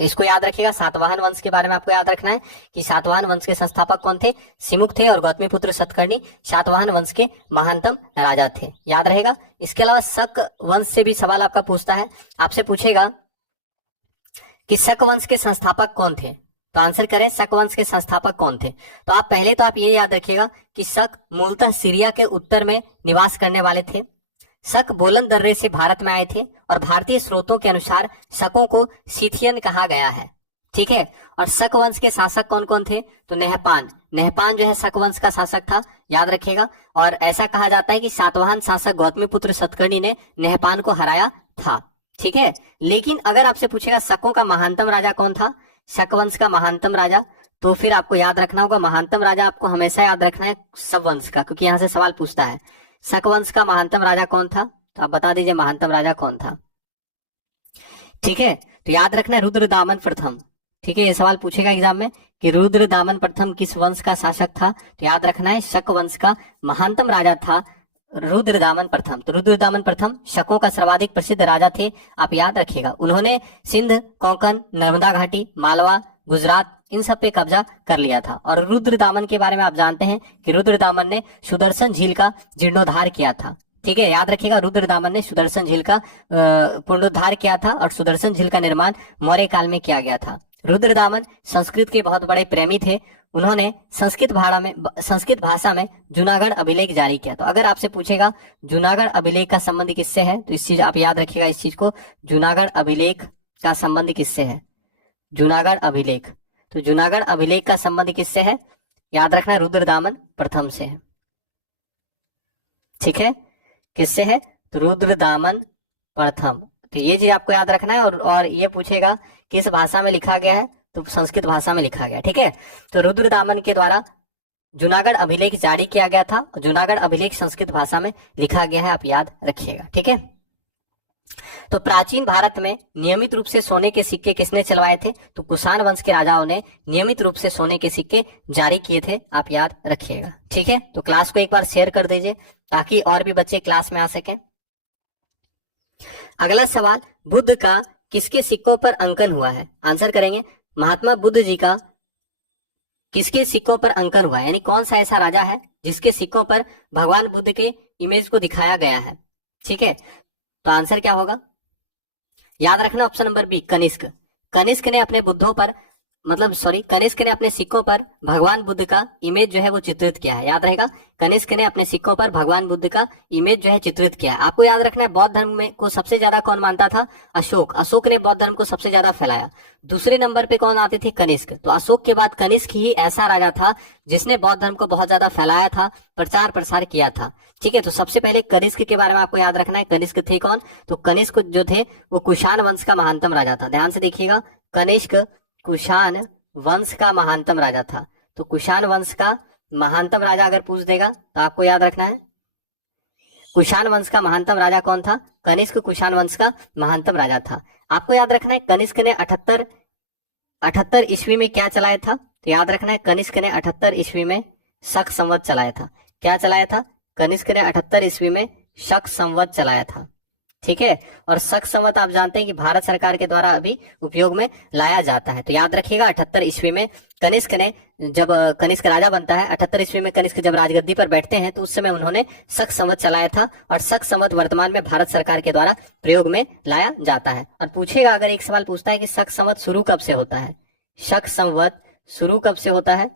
इसको याद रखिएगा। सातवाहन वंश के बारे में आपको याद रखना है कि सातवाहन वंश के संस्थापक कौन थे? शिमुक थे और गौतमी पुत्र सतकर्णी सातवाहन वंश के महानतम राजा थे, याद रहेगा। इसके अलावा शक वंश से भी सवाल आपका पूछता है, आपसे पूछेगा कि शक वंश के संस्थापक कौन थे? तो आंसर करें, शक वंश के संस्थापक कौन थे? तो आप पहले तो आप ये याद रखिएगा कि शक मूलतः सीरिया के उत्तर में निवास करने वाले थे। शक बोलन दर्रे से भारत में आए थे और भारतीय स्रोतों के अनुसार शकों को सिथियन कहा गया है। ठीक है, और शक वंश के शासक कौन कौन थे? तो नेहपान जो है शक वंश का शासक था, याद रखिएगा। और ऐसा कहा जाता है कि सातवाहन शासक गौतमी पुत्र सतकर्णी ने नेहपान को हराया था। ठीक है। लेकिन अगर आपसे पूछेगा शकों का महानतम राजा कौन था, शक वंश का महानतम राजा, तो फिर आपको याद रखना होगा महानतम राजा आपको हमेशा याद रखना है शक का, क्योंकि यहां से सवाल पूछता है शक वंश का महानतम राजा कौन था, तो आप बता दीजिए महानतम राजा कौन था। ठीक है, तो याद रखना है रुद्रदामन प्रथम। ठीक है, ये सवाल पूछेगा एग्जाम में कि रुद्रदामन प्रथम किस वंश का शासक था, तो याद रखना है शक वंश का महानतम राजा था रुद्रदामन प्रथम। तो रुद्रदामन प्रथम शकों का सर्वाधिक प्रसिद्ध राजा थे, आप याद रखिएगा। उन्होंने सिंध, कोंकण, नर्मदा घाटी, मालवा, गुजरात इन सब पे कब्जा कर लिया था। और रुद्रदामन के बारे में आप जानते हैं कि रुद्रदामन ने सुदर्शन झील का जीर्णोद्धार किया था। ठीक है, याद रखिएगा रुद्रदामन ने सुदर्शन झील का पुनरुद्धार किया था और सुदर्शन झील का निर्माण मौर्य काल में किया गया था। रुद्रदामन संस्कृत के बहुत बड़े प्रेमी थे। उन्होंने संस्कृत भाषा में जूनागढ़ अभिलेख जारी किया। तो अगर आपसे पूछेगा जूनागढ़ अभिलेख का संबंध किससे है, तो इस चीज आप याद रखिएगा, इस चीज को, जूनागढ़ अभिलेख का संबंध किससे है, जूनागढ़ अभिलेख। तो जूनागढ़ अभिलेख का संबंध किससे है, याद रखना रुद्रदामन प्रथम से है। ठीक है, किससे है, तो रुद्रदामन प्रथम। तो ये चीज आपको याद रखना है। और ये पूछेगा किस भाषा में लिखा गया है, तो संस्कृत भाषा में लिखा गया। ठीक है, तो रुद्रदामन के द्वारा जूनागढ़ अभिलेख जारी किया गया था। जूनागढ़ अभिलेख संस्कृत भाषा में लिखा गया है, आप याद रखिएगा। ठीक है, तो प्राचीन भारत में नियमित रूप से सोने के सिक्के किसने चलवाए थे, तो कुषाण वंश के राजाओं ने नियमित रूप से सोने के सिक्के जारी किए थे, आप याद रखिएगा। ठीक है, तो क्लास को एक बार शेयर कर दीजिए ताकि और भी बच्चे क्लास में आ सके। अगला सवाल, बुद्ध का किसके सिक्कों पर अंकन हुआ है, आंसर करेंगे महात्मा बुद्ध जी का किसके सिक्कों पर अंकन हुआ है, यानी कौन सा ऐसा राजा है जिसके सिक्कों पर भगवान बुद्ध के इमेज को दिखाया गया है। ठीक है, तो आंसर क्या होगा, याद रखना option number B, Kanishka. Kanishka ने अपने कनिष्क ने अपने सिक्कों पर भगवान बुद्ध का इमेज जो है वो चित्रित किया है, याद रहेगा। कनिष्क ने अपने सिक्कों पर भगवान बुद्ध का इमेज जो है चित्रित किया है। आपको याद रखना है बौद्ध धर्म में को सबसे ज्यादा कौन मानता था, अशोक। अशोक ने बौद्ध धर्म को सबसे ज्यादा फैलाया। दूसरे नंबर पे कौन आते थे, कनिष्क। तो अशोक के बाद कनिष्क ही ऐसा राजा था जिसने बौद्ध धर्म को बहुत ज्यादा फैलाया था, प्रचार प्रसार किया था। ठीक है, तो सबसे पहले कनिष्क के बारे में आपको याद रखना है। कनिष्क थे कौन, तो कनिष्क जो थे वो कुषाण वंश का महानतम राजा था। ध्यान से देखिएगा, कनिष्क कुषाण वंश का महानतम राजा था। तो कुषाण वंश का महानतम राजा अगर पूछ देगा तो आपको याद रखना है कुषाण वंश का महानतम राजा कौन था, कनिष्क कुषाण वंश का महानतम राजा था। आपको याद रखना है कनिष्क ने 78 ईस्वी में क्या चलाया था, तो याद रखना है कनिष्क ने 78 ईस्वी में शक संवत चलाया था। क्या चलाया था, कनिष्क ने 78 ईस्वी में शक संवत चलाया था। ठीक है, और शक संवत आप जानते हैं कि भारत सरकार के द्वारा अभी उपयोग में लाया जाता है। तो याद रखिएगा 78 ईस्वी में कनिष्क ने, जब कनिष्क राजा बनता है, 78 ईस्वी में कनिष्क जब राजगद्दी पर बैठते हैं तो उस समय उन्होंने शक संवत चलाया था। और शक संवत वर्तमान में भारत सरकार के द्वारा प्रयोग में लाया जाता है। और पूछेगा, अगर एक सवाल पूछता है कि शक संवत शुरू कब से होता है, शक संवत शुरू कब से होता है,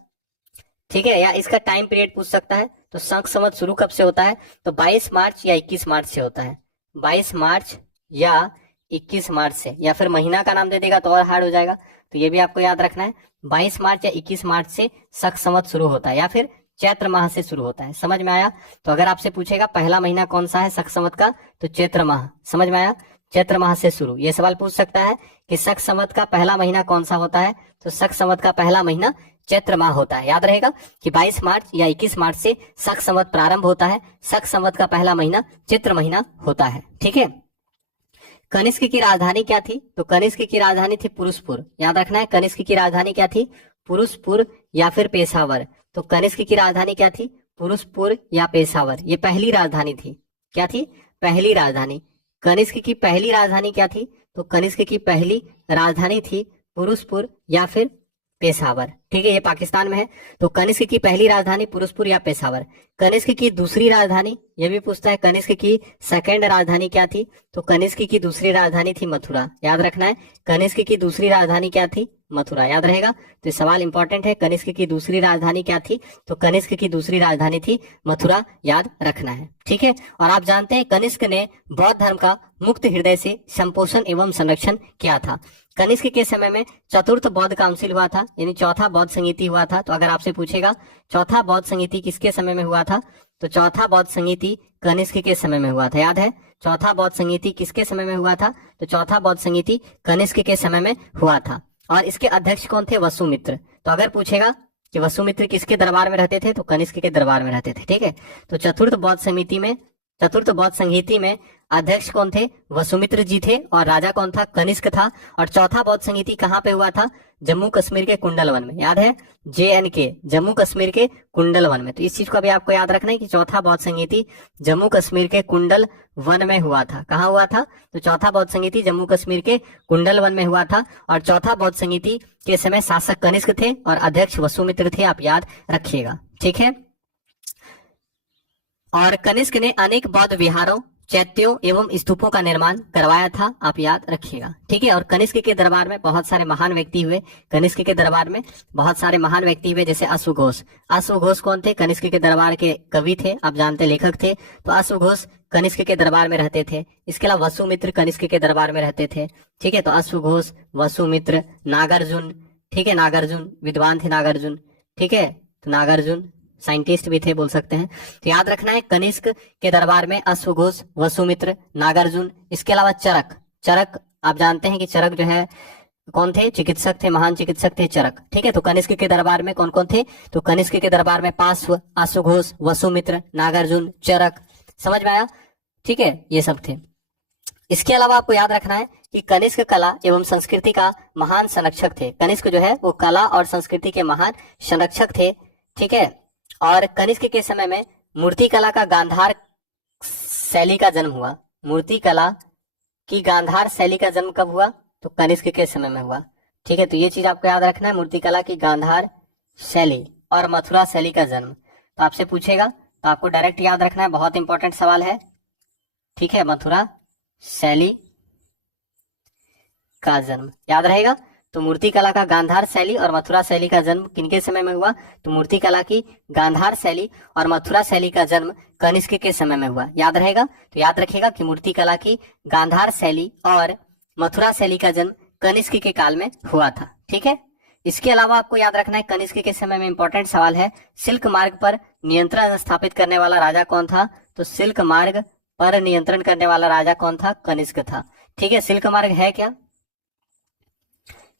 ठीक है, या इसका टाइम पीरियड पूछ सकता है। तो शक संवत शुरू कब से होता है, तो 22 मार्च या 21 मार्च से होता है। 22 मार्च या 21 मार्च से, या फिर महीना का नाम दे देगा तो और हार्ड हो जाएगा, तो ये भी आपको याद रखना है। 22 मार्च या 21 मार्च से शक संवत शुरू होता है, या फिर चैत्र माह से शुरू होता है। समझ में आया। तो अगर आपसे पूछेगा पहला महीना कौन सा है शक संवत का, तो चैत्र माह। समझ में आया, चैत्र माह से शुरू। ये सवाल पूछ सकता है कि शक संवत का पहला महीना कौन सा होता है, तो शक संवत का पहला महीना चैत्र माह होता है। याद रहेगा कि 22 मार्च या 21 मार्च से शक संवत प्रारंभ होता है। शक संवत का पहला महीना चैत्र महीना होता है। ठीक है, कनिष्क की राजधानी क्या थी, तो कनिष्क की राजधानी थी पुरुषपुर। याद रखना है कनिष्क की राजधानी क्या थी, पुरुषपुर या फिर पेशावर। तो कनिष्क की राजधानी क्या थी, पुरुषपुर या पेशावर। ये पहली राजधानी थी। क्या थी, पहली राजधानी। कनिष्क की पहली राजधानी क्या थी, तो कनिष्क की पहली राजधानी थी पुरुषपुर या फिर पेशावर। ठीक है, ये पाकिस्तान में है। तो कनिष्क की पहली राजधानी पुरुषपुर या पेशावर। कनिष्क की दूसरी राजधानी, ये भी पूछता है कनिष्क की सेकंड राजधानी क्या थी, तो कनिष्क की दूसरी राजधानी थी मथुरा। याद रखना है कनिष्क की दूसरी राजधानी क्या थी, मथुरा। याद रहेगा, तो सवाल इंपॉर्टेंट है। कनिष्क की दूसरी राजधानी क्या थी, तो कनिष्क की दूसरी राजधानी थी मथुरा। याद रखना है। ठीक है, और आप जानते हैं कनिष्क ने बौद्ध धर्म का मुक्त हृदय से संपोषण एवं संरक्षण किया था। कनिष्क के समय में चतुर्थ बौद्ध काउंसिल हुआ था, यानी चौथा बौद्ध संगीति हुआ था। तो अगर आपसे पूछेगा चौथा बौद्ध संगीति किसके समय में हुआ था, तो चौथा बौद्ध संगीति कनिष्क के समय में हुआ था। याद है, चौथा बौद्ध संगीति किसके समय में हुआ था? तो चौथा बौद्ध संगीति कनिष्क के समय में हुआ था। और इसके अध्यक्ष कौन थे? वसुमित्र। तो अगर पूछेगा कि वसुमित्र किसके दरबार में रहते थे, तो कनिष्क के दरबार में रहते थे। ठीक है, तो चतुर्थ बौद्ध संगीति में अध्यक्ष कौन थे? वसुमित्र जी थे और राजा कौन था? कनिष्क था। और चौथा बौद्ध संगीति कहाँ पे हुआ था? जम्मू कश्मीर के कुंडलवन में। याद है? JNK, जम्मू कश्मीर के कुंडलवन में। तो इस चीज को भी आपको याद रखना है कि चौथा बौद्ध संगीति जम्मू कश्मीर के कुंडल वन में हुआ था। कहाँ हुआ था? तो चौथा बौद्ध संगीति जम्मू कश्मीर के कुंडल वन में हुआ था। और चौथा बौद्ध संगीति के समय शासक कनिष्क थे और अध्यक्ष वसुमित्र थे, आप याद रखिएगा। ठीक है, और कनिष्क ने अनेक बौद्ध विहारों, चैत्यों एवं स्तूपों का निर्माण करवाया था, आप याद रखिएगा। ठीक है, और कनिष्क के दरबार में बहुत सारे महान व्यक्ति हुए। कनिष्क के दरबार में बहुत सारे महान व्यक्ति हुए, जैसे अश्वघोष। अश्वघोष कौन थे? कनिष्क के दरबार के कवि थे, आप जानते लेखक थे। तो अश्वघोष कनिष्क के दरबार में रहते थे। इसके अलावा वसुमित्र कनिष्क के दरबार में रहते थे। ठीक है, तो अश्वघोष, वसुमित्र, नागार्जुन। ठीक है, नागार्जुन विद्वान थे, नागार्जुन। ठीक है, तो नागार्जुन साइंटिस्ट भी थे, बोल सकते हैं। तो याद रखना है, कनिष्क के दरबार में अश्वघोष, वसुमित्र, नागार्जुन। इसके अलावा चरक आप जानते हैं कि चरक जो है कौन थे? चिकित्सक थे, महान चिकित्सक थे चरक। ठीक है, तो कनिष्क के दरबार में कौन कौन थे? तो कनिष्क के दरबार में पार्श्व, अश्वघोष, वसुमित्र, नागार्जुन, चरक। समझ में आया? ठीक है, ये सब थे। इसके अलावा आपको याद रखना है कि कनिष्क कला एवं संस्कृति का महान संरक्षक थे। कनिष्क जो है वो कला और संस्कृति के महान संरक्षक थे। ठीक है, और कनिष्क के समय में मूर्ति कला का गांधार शैली का जन्म हुआ। मूर्ति कला की गांधार शैली का जन्म कब हुआ? तो कनिष्क के समय में हुआ। ठीक है, तो ये चीज आपको याद रखना है, मूर्ति कला की गांधार शैली और मथुरा शैली का जन्म। तो आपसे पूछेगा तो आपको डायरेक्ट याद रखना है, बहुत इंपॉर्टेंट सवाल है। ठीक है, मथुरा शैली का जन्म याद रहेगा। तो मूर्ति कला का गांधार शैली और मथुरा शैली का जन्म किनके समय में हुआ? तो मूर्ति कला की गांधार शैली और मथुरा शैली का जन्म कनिष्क के समय में हुआ। याद रहेगा, तो याद रखिएगा कि मूर्ति कला की गांधार शैली और मथुरा शैली का जन्म कनिष्क के काल में हुआ था। ठीक है, इसके अलावा आपको याद रखना है, कनिष्क के समय में इंपॉर्टेंट सवाल है, सिल्क मार्ग पर नियंत्रण स्थापित करने वाला राजा कौन था? तो सिल्क मार्ग पर नियंत्रण करने वाला राजा कौन था? कनिष्क था। ठीक है, सिल्क मार्ग है क्या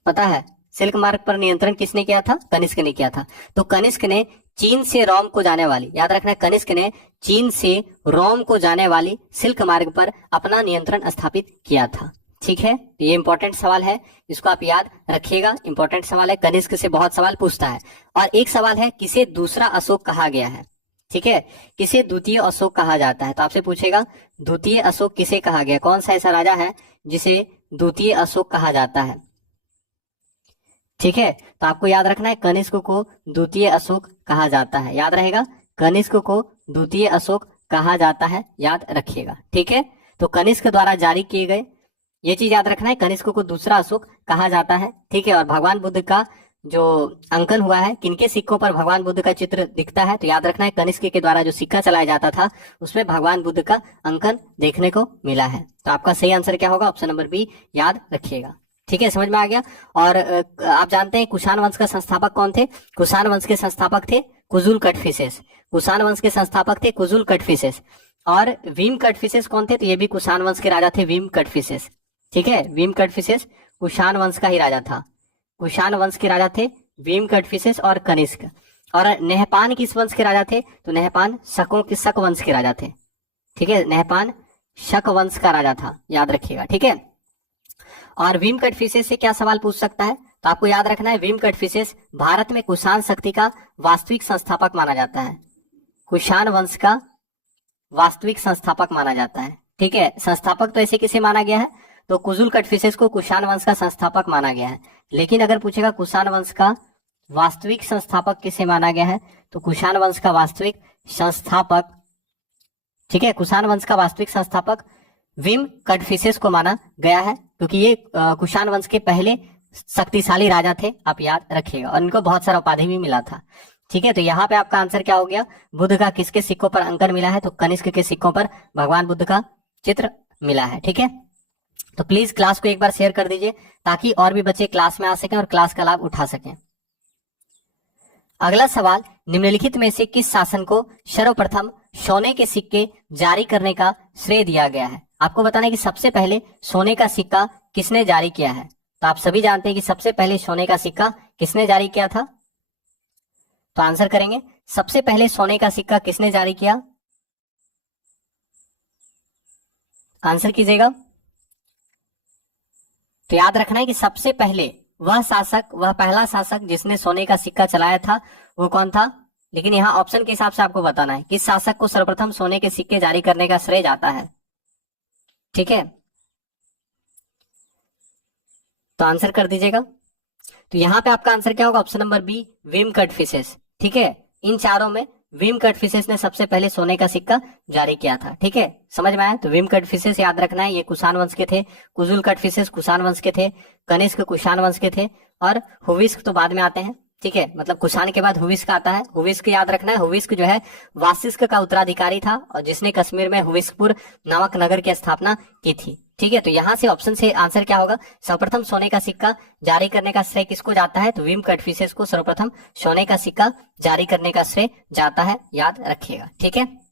पता है? सिल्क मार्ग पर नियंत्रण किसने किया था? कनिष्क ने किया था। तो कनिष्क ने चीन से रोम को जाने वाली, याद रखना है, कनिष्क ने चीन से रोम को जाने वाली सिल्क मार्ग पर अपना नियंत्रण स्थापित किया था। ठीक है, ये इंपॉर्टेंट सवाल है, इसको आप याद रखिएगा। इंपॉर्टेंट सवाल है, कनिष्क से बहुत सवाल पूछता है। और एक सवाल है, किसे दूसरा अशोक कहा गया है? ठीक है, किसे द्वितीय अशोक कहा जाता है? तो आपसे पूछेगा द्वितीय अशोक किसे कहा गया? कौन सा ऐसा राजा है जिसे द्वितीय अशोक कहा जाता है? ठीक है, तो आपको याद रखना है, कनिष्क को द्वितीय अशोक कहा जाता है। याद रहेगा, कनिष्क को द्वितीय अशोक कहा जाता है, याद रखिएगा। ठीक है, तो कनिष्क द्वारा जारी किए गए, ये चीज याद रखना है, कनिष्क को दूसरा अशोक कहा जाता है। ठीक है, और भगवान बुद्ध का जो अंकन हुआ है, किनके सिक्कों पर भगवान बुद्ध का चित्र दिखता है? तो याद रखना है, कनिष्क के द्वारा जो सिक्का चलाया जाता था उसमें भगवान बुद्ध का अंकन देखने को मिला है। तो आपका सही आंसर क्या होगा? ऑप्शन नंबर बी, याद रखिएगा। ठीक है, समझ में आ गया। और आप जानते हैं कुषाण वंश का संस्थापक कौन थे? कुषाण वंश के संस्थापक थे कुजुल कटफिसेस। कुषाण वंश के संस्थापक थे कुजुल कटफिसेस। और भीम कटफिसेस कौन थे? तो ये भी कुषाण वंश के राजा थे, भीम कटफिसेस। ठीक है, भीम कटफिसेस कुषाण वंश का ही राजा था। कुषाण वंश के राजा थे भीम कटफिसेस और कनिष्क। और नेहपान किस वंश के राजा थे? तो नेहपान शक वंश के राजा थे। ठीक है, नेहपान शक वंश का राजा था, याद रखिएगा। ठीक है, और भीम कटफिसेस से क्या सवाल पूछ सकता है? तो आपको याद रखना है, भीम कटफिसेस भारत में कुषाण शक्ति का वास्तविक संस्थापक माना जाता है। कुषाण वंश का वास्तविक संस्थापक माना जाता है। ठीक है, संस्थापक तो ऐसे किसे माना गया है? तो कुजुल कटफिसेस को कुषाण वंश का संस्थापक माना गया है। लेकिन अगर पूछेगा कुषाण वंश का वास्तविक संस्थापक किसे माना गया है? तो कुषाण वंश का वास्तविक संस्थापक, ठीक है, कुषाण वंश का वास्तविक संस्थापक भीम कटफिसेस को माना गया है, क्योंकि ये कुषाण वंश के पहले शक्तिशाली राजा थे, आप याद रखिएगा। और इनको बहुत सारा उपाधि भी मिला था। ठीक है, तो यहाँ पे आपका आंसर क्या हो गया? बुद्ध का किसके सिक्कों पर अंकन मिला है? तो कनिष्क के सिक्कों पर भगवान बुद्ध का चित्र मिला है। ठीक है, तो प्लीज क्लास को एक बार शेयर कर दीजिए ताकि और भी बच्चे क्लास में आ सकें और क्लास का लाभ उठा सकें। अगला सवाल, निम्नलिखित में से किस शासन को सर्वप्रथम सोने के सिक्के जारी करने का श्रेय दिया गया है? आपको बताना है कि सबसे पहले सोने का सिक्का किसने जारी किया है। तो आप सभी जानते हैं कि सबसे पहले सोने का सिक्का किसने जारी किया था। तो आंसर करेंगे, सबसे पहले सोने का सिक्का किसने जारी किया। आंसर कीजिएगा। तो याद रखना है कि सबसे पहले वह पहला शासक जिसने सोने का सिक्का चलाया था वो कौन था। लेकिन यहाँ ऑप्शन के हिसाब से आपको बताना है किस शासक को सर्वप्रथम सोने के सिक्के जारी करने का श्रेय जाता है। ठीक है, तो आंसर कर दीजिएगा। तो यहाँ पे आपका आंसर क्या होगा, ऑप्शन नंबर बी, विम कटफिशेस। ठीक है, इन चारों में विम कटफिशेस ने सबसे पहले सोने का सिक्का जारी किया था। ठीक है, समझ में आया। तो विम कटफिशेस याद रखना है, ये कुषाण वंश के थे। कुजुल कटफिशेस कुषाण वंश के थे। कनिष्क कुषाण वंश के थे। और हुविस्क तो बाद में आते हैं। ठीक है, मतलब कुषाण के बाद हुविस्क आता है। हुविस्क याद रखना है, हुविस्क जो है वासिस्क का उत्तराधिकारी था और जिसने कश्मीर में हुविस्कपुर नामक नगर की स्थापना की थी। ठीक है, तो यहां से ऑप्शन से आंसर क्या होगा, सर्वप्रथम सोने का सिक्का जारी करने का श्रेय किसको जाता है। तो विम कटफिशेस को सर्वप्रथम सोने का सिक्का जारी करने का श्रेय जाता है, याद रखिएगा। ठीक है।